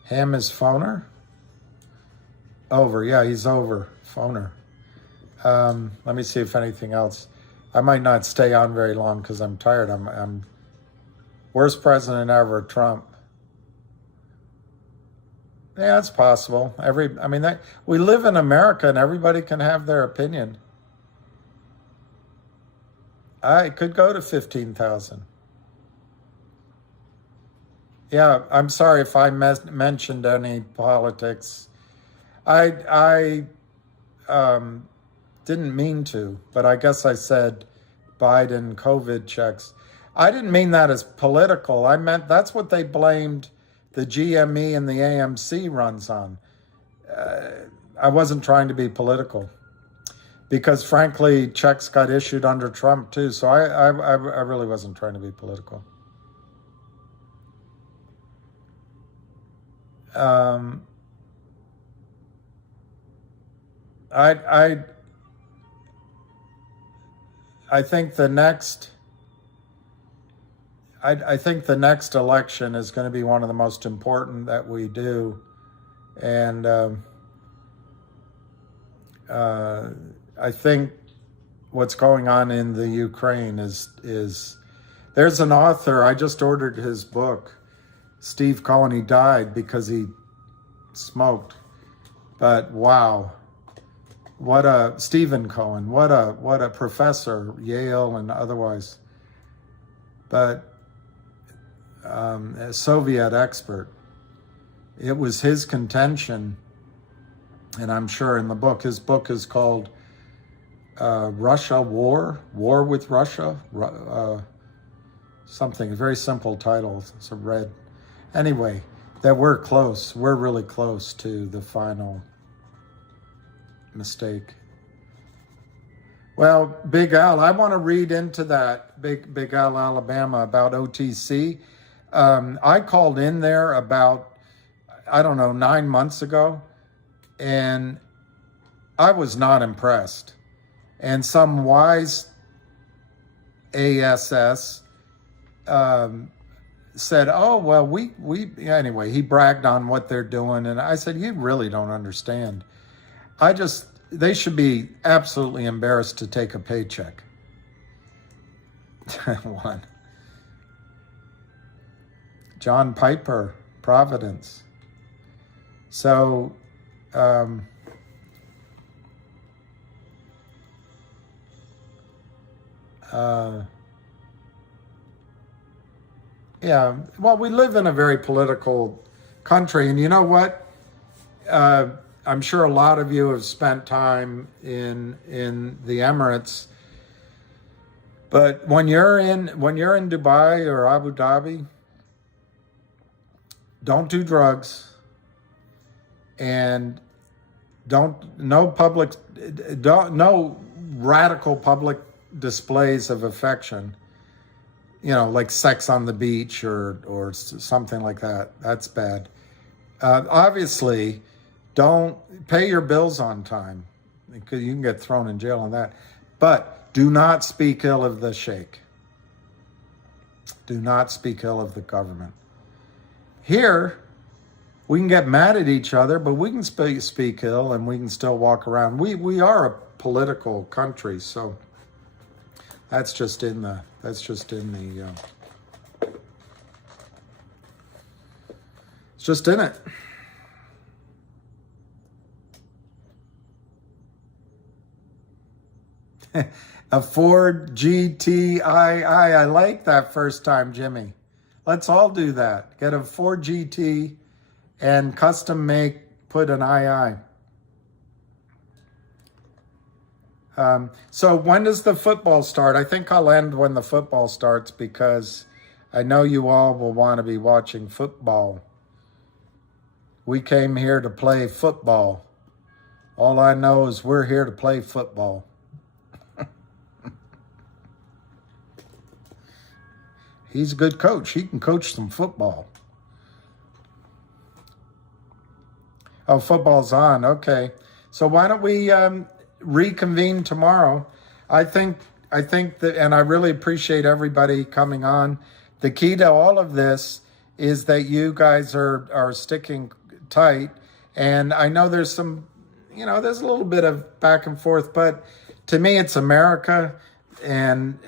Ham is phoner? Over, yeah, he's over. Phoner. Let me see if anything else. I might not stay on very long because I'm tired. I'm worst president ever, Trump. Yeah, it's possible. We live in America and everybody can have their opinion. I could go to 15,000. Yeah, I'm sorry if I mentioned any politics. I didn't mean to, but I guess I said Biden COVID checks. I didn't mean that as political. I meant that's what they blamed the GME and the AMC runs on. I wasn't trying to be political because, frankly, checks got issued under Trump too. So I really wasn't trying to be political. I think the next I think the next election is going to be one of the most important that we do, and I think what's going on in the Ukraine is there's an author, I just ordered his book, Steve Cohen. He died because he smoked, but wow, what a Stephen Cohen, what a professor, Yale and otherwise, but a Soviet expert. It was his contention, and I'm sure in the book, his book is called Russia War with Russia, something, a very simple title, it's a red. Anyway, that we're close, we're really close to the final mistake. Well, Big Al, I want to read into that, Big Al, Alabama, about OTC. I called in there about, I don't know, 9 months ago, and I was not impressed. And some wise ASS said, oh, well, we anyway, he bragged on what they're doing. And I said, you really don't understand. They should be absolutely embarrassed to take a paycheck. One. John Piper, Providence. So, yeah, well, we live in a very political country, and you know what? I'm sure a lot of you have spent time in the Emirates, but when you're in Dubai or Abu Dhabi, don't do drugs, and no radical public displays of affection, like sex on the beach or something like that. That's bad. Obviously, don't pay your bills on time, because you can get thrown in jail on that. But do not speak ill of the sheikh. Do not speak ill of the government. Here, we can get mad at each other, but we can speak ill, and we can still walk around. We are a political country, so that's just in the it's just in it. A Ford GTII. I like that first time, Jimmy. Let's all do that. Get a Ford GT and custom make, put an II. So when does the football start? I think I'll end when the football starts, because I know you all will want to be watching football. We came here to play football. All I know is we're here to play football. He's a good coach. He can coach some football. Oh, football's on. Okay. So why don't we reconvene tomorrow? I think that, and I really appreciate everybody coming on. The key to all of this is that you guys are sticking tight. And I know there's some, there's a little bit of back and forth, but to me, it's America. And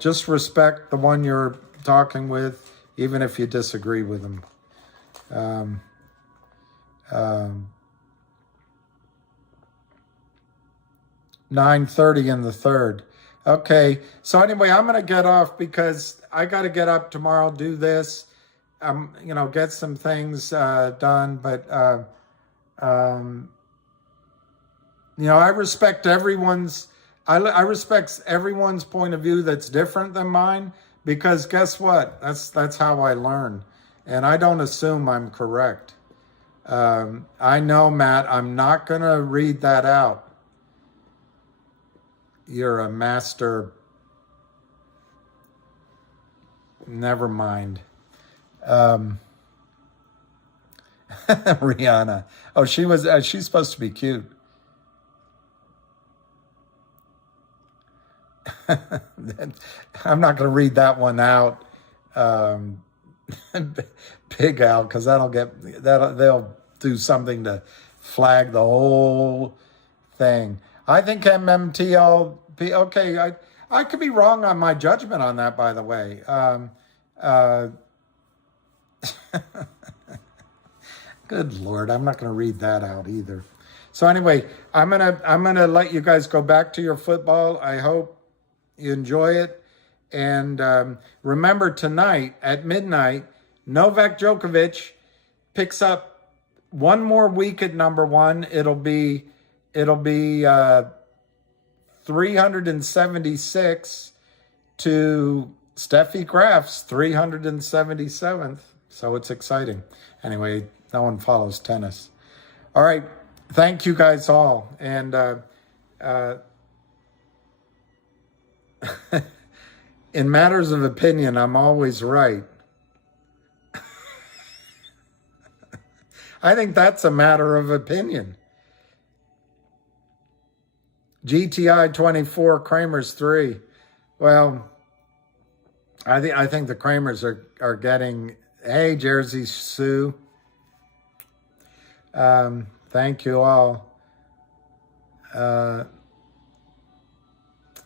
just respect the one you're talking with, even if you disagree with them. 9:30 in the third. Okay, so anyway, I'm gonna get off because I got to get up tomorrow, do this, get some things done. But I respect everyone's. I respect everyone's point of view that's different than mine, because guess what? That's how I learn, and I don't assume I'm correct. I know, Matt, I'm not going to read that out. You're a master. Never mind. Rihanna. Oh, she's supposed to be cute. I'm not going to read that one out, Big Al, because they'll do something to flag the whole thing. I think MMTLP. Okay, I could be wrong on my judgment on that, by the way. Good Lord, I'm not going to read that out either. So anyway, I'm gonna let you guys go back to your football. I hope you enjoy it. And remember, tonight at midnight, Novak Djokovic picks up one more week at number one. It'll be 376 to Steffi Graf's 377th. So it's exciting. Anyway, no one follows tennis. All right. Thank you guys all. And in matters of opinion, I'm always right. I think that's a matter of opinion. GTI 24, Kramers 3. Well, I think the Kramers are getting, hey, Jersey Sue. Thank you all.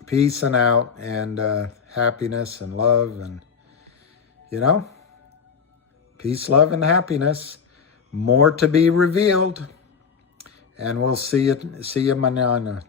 Peace and out, and happiness and love, and peace, love, and happiness. More to be revealed. And we'll see you mañana.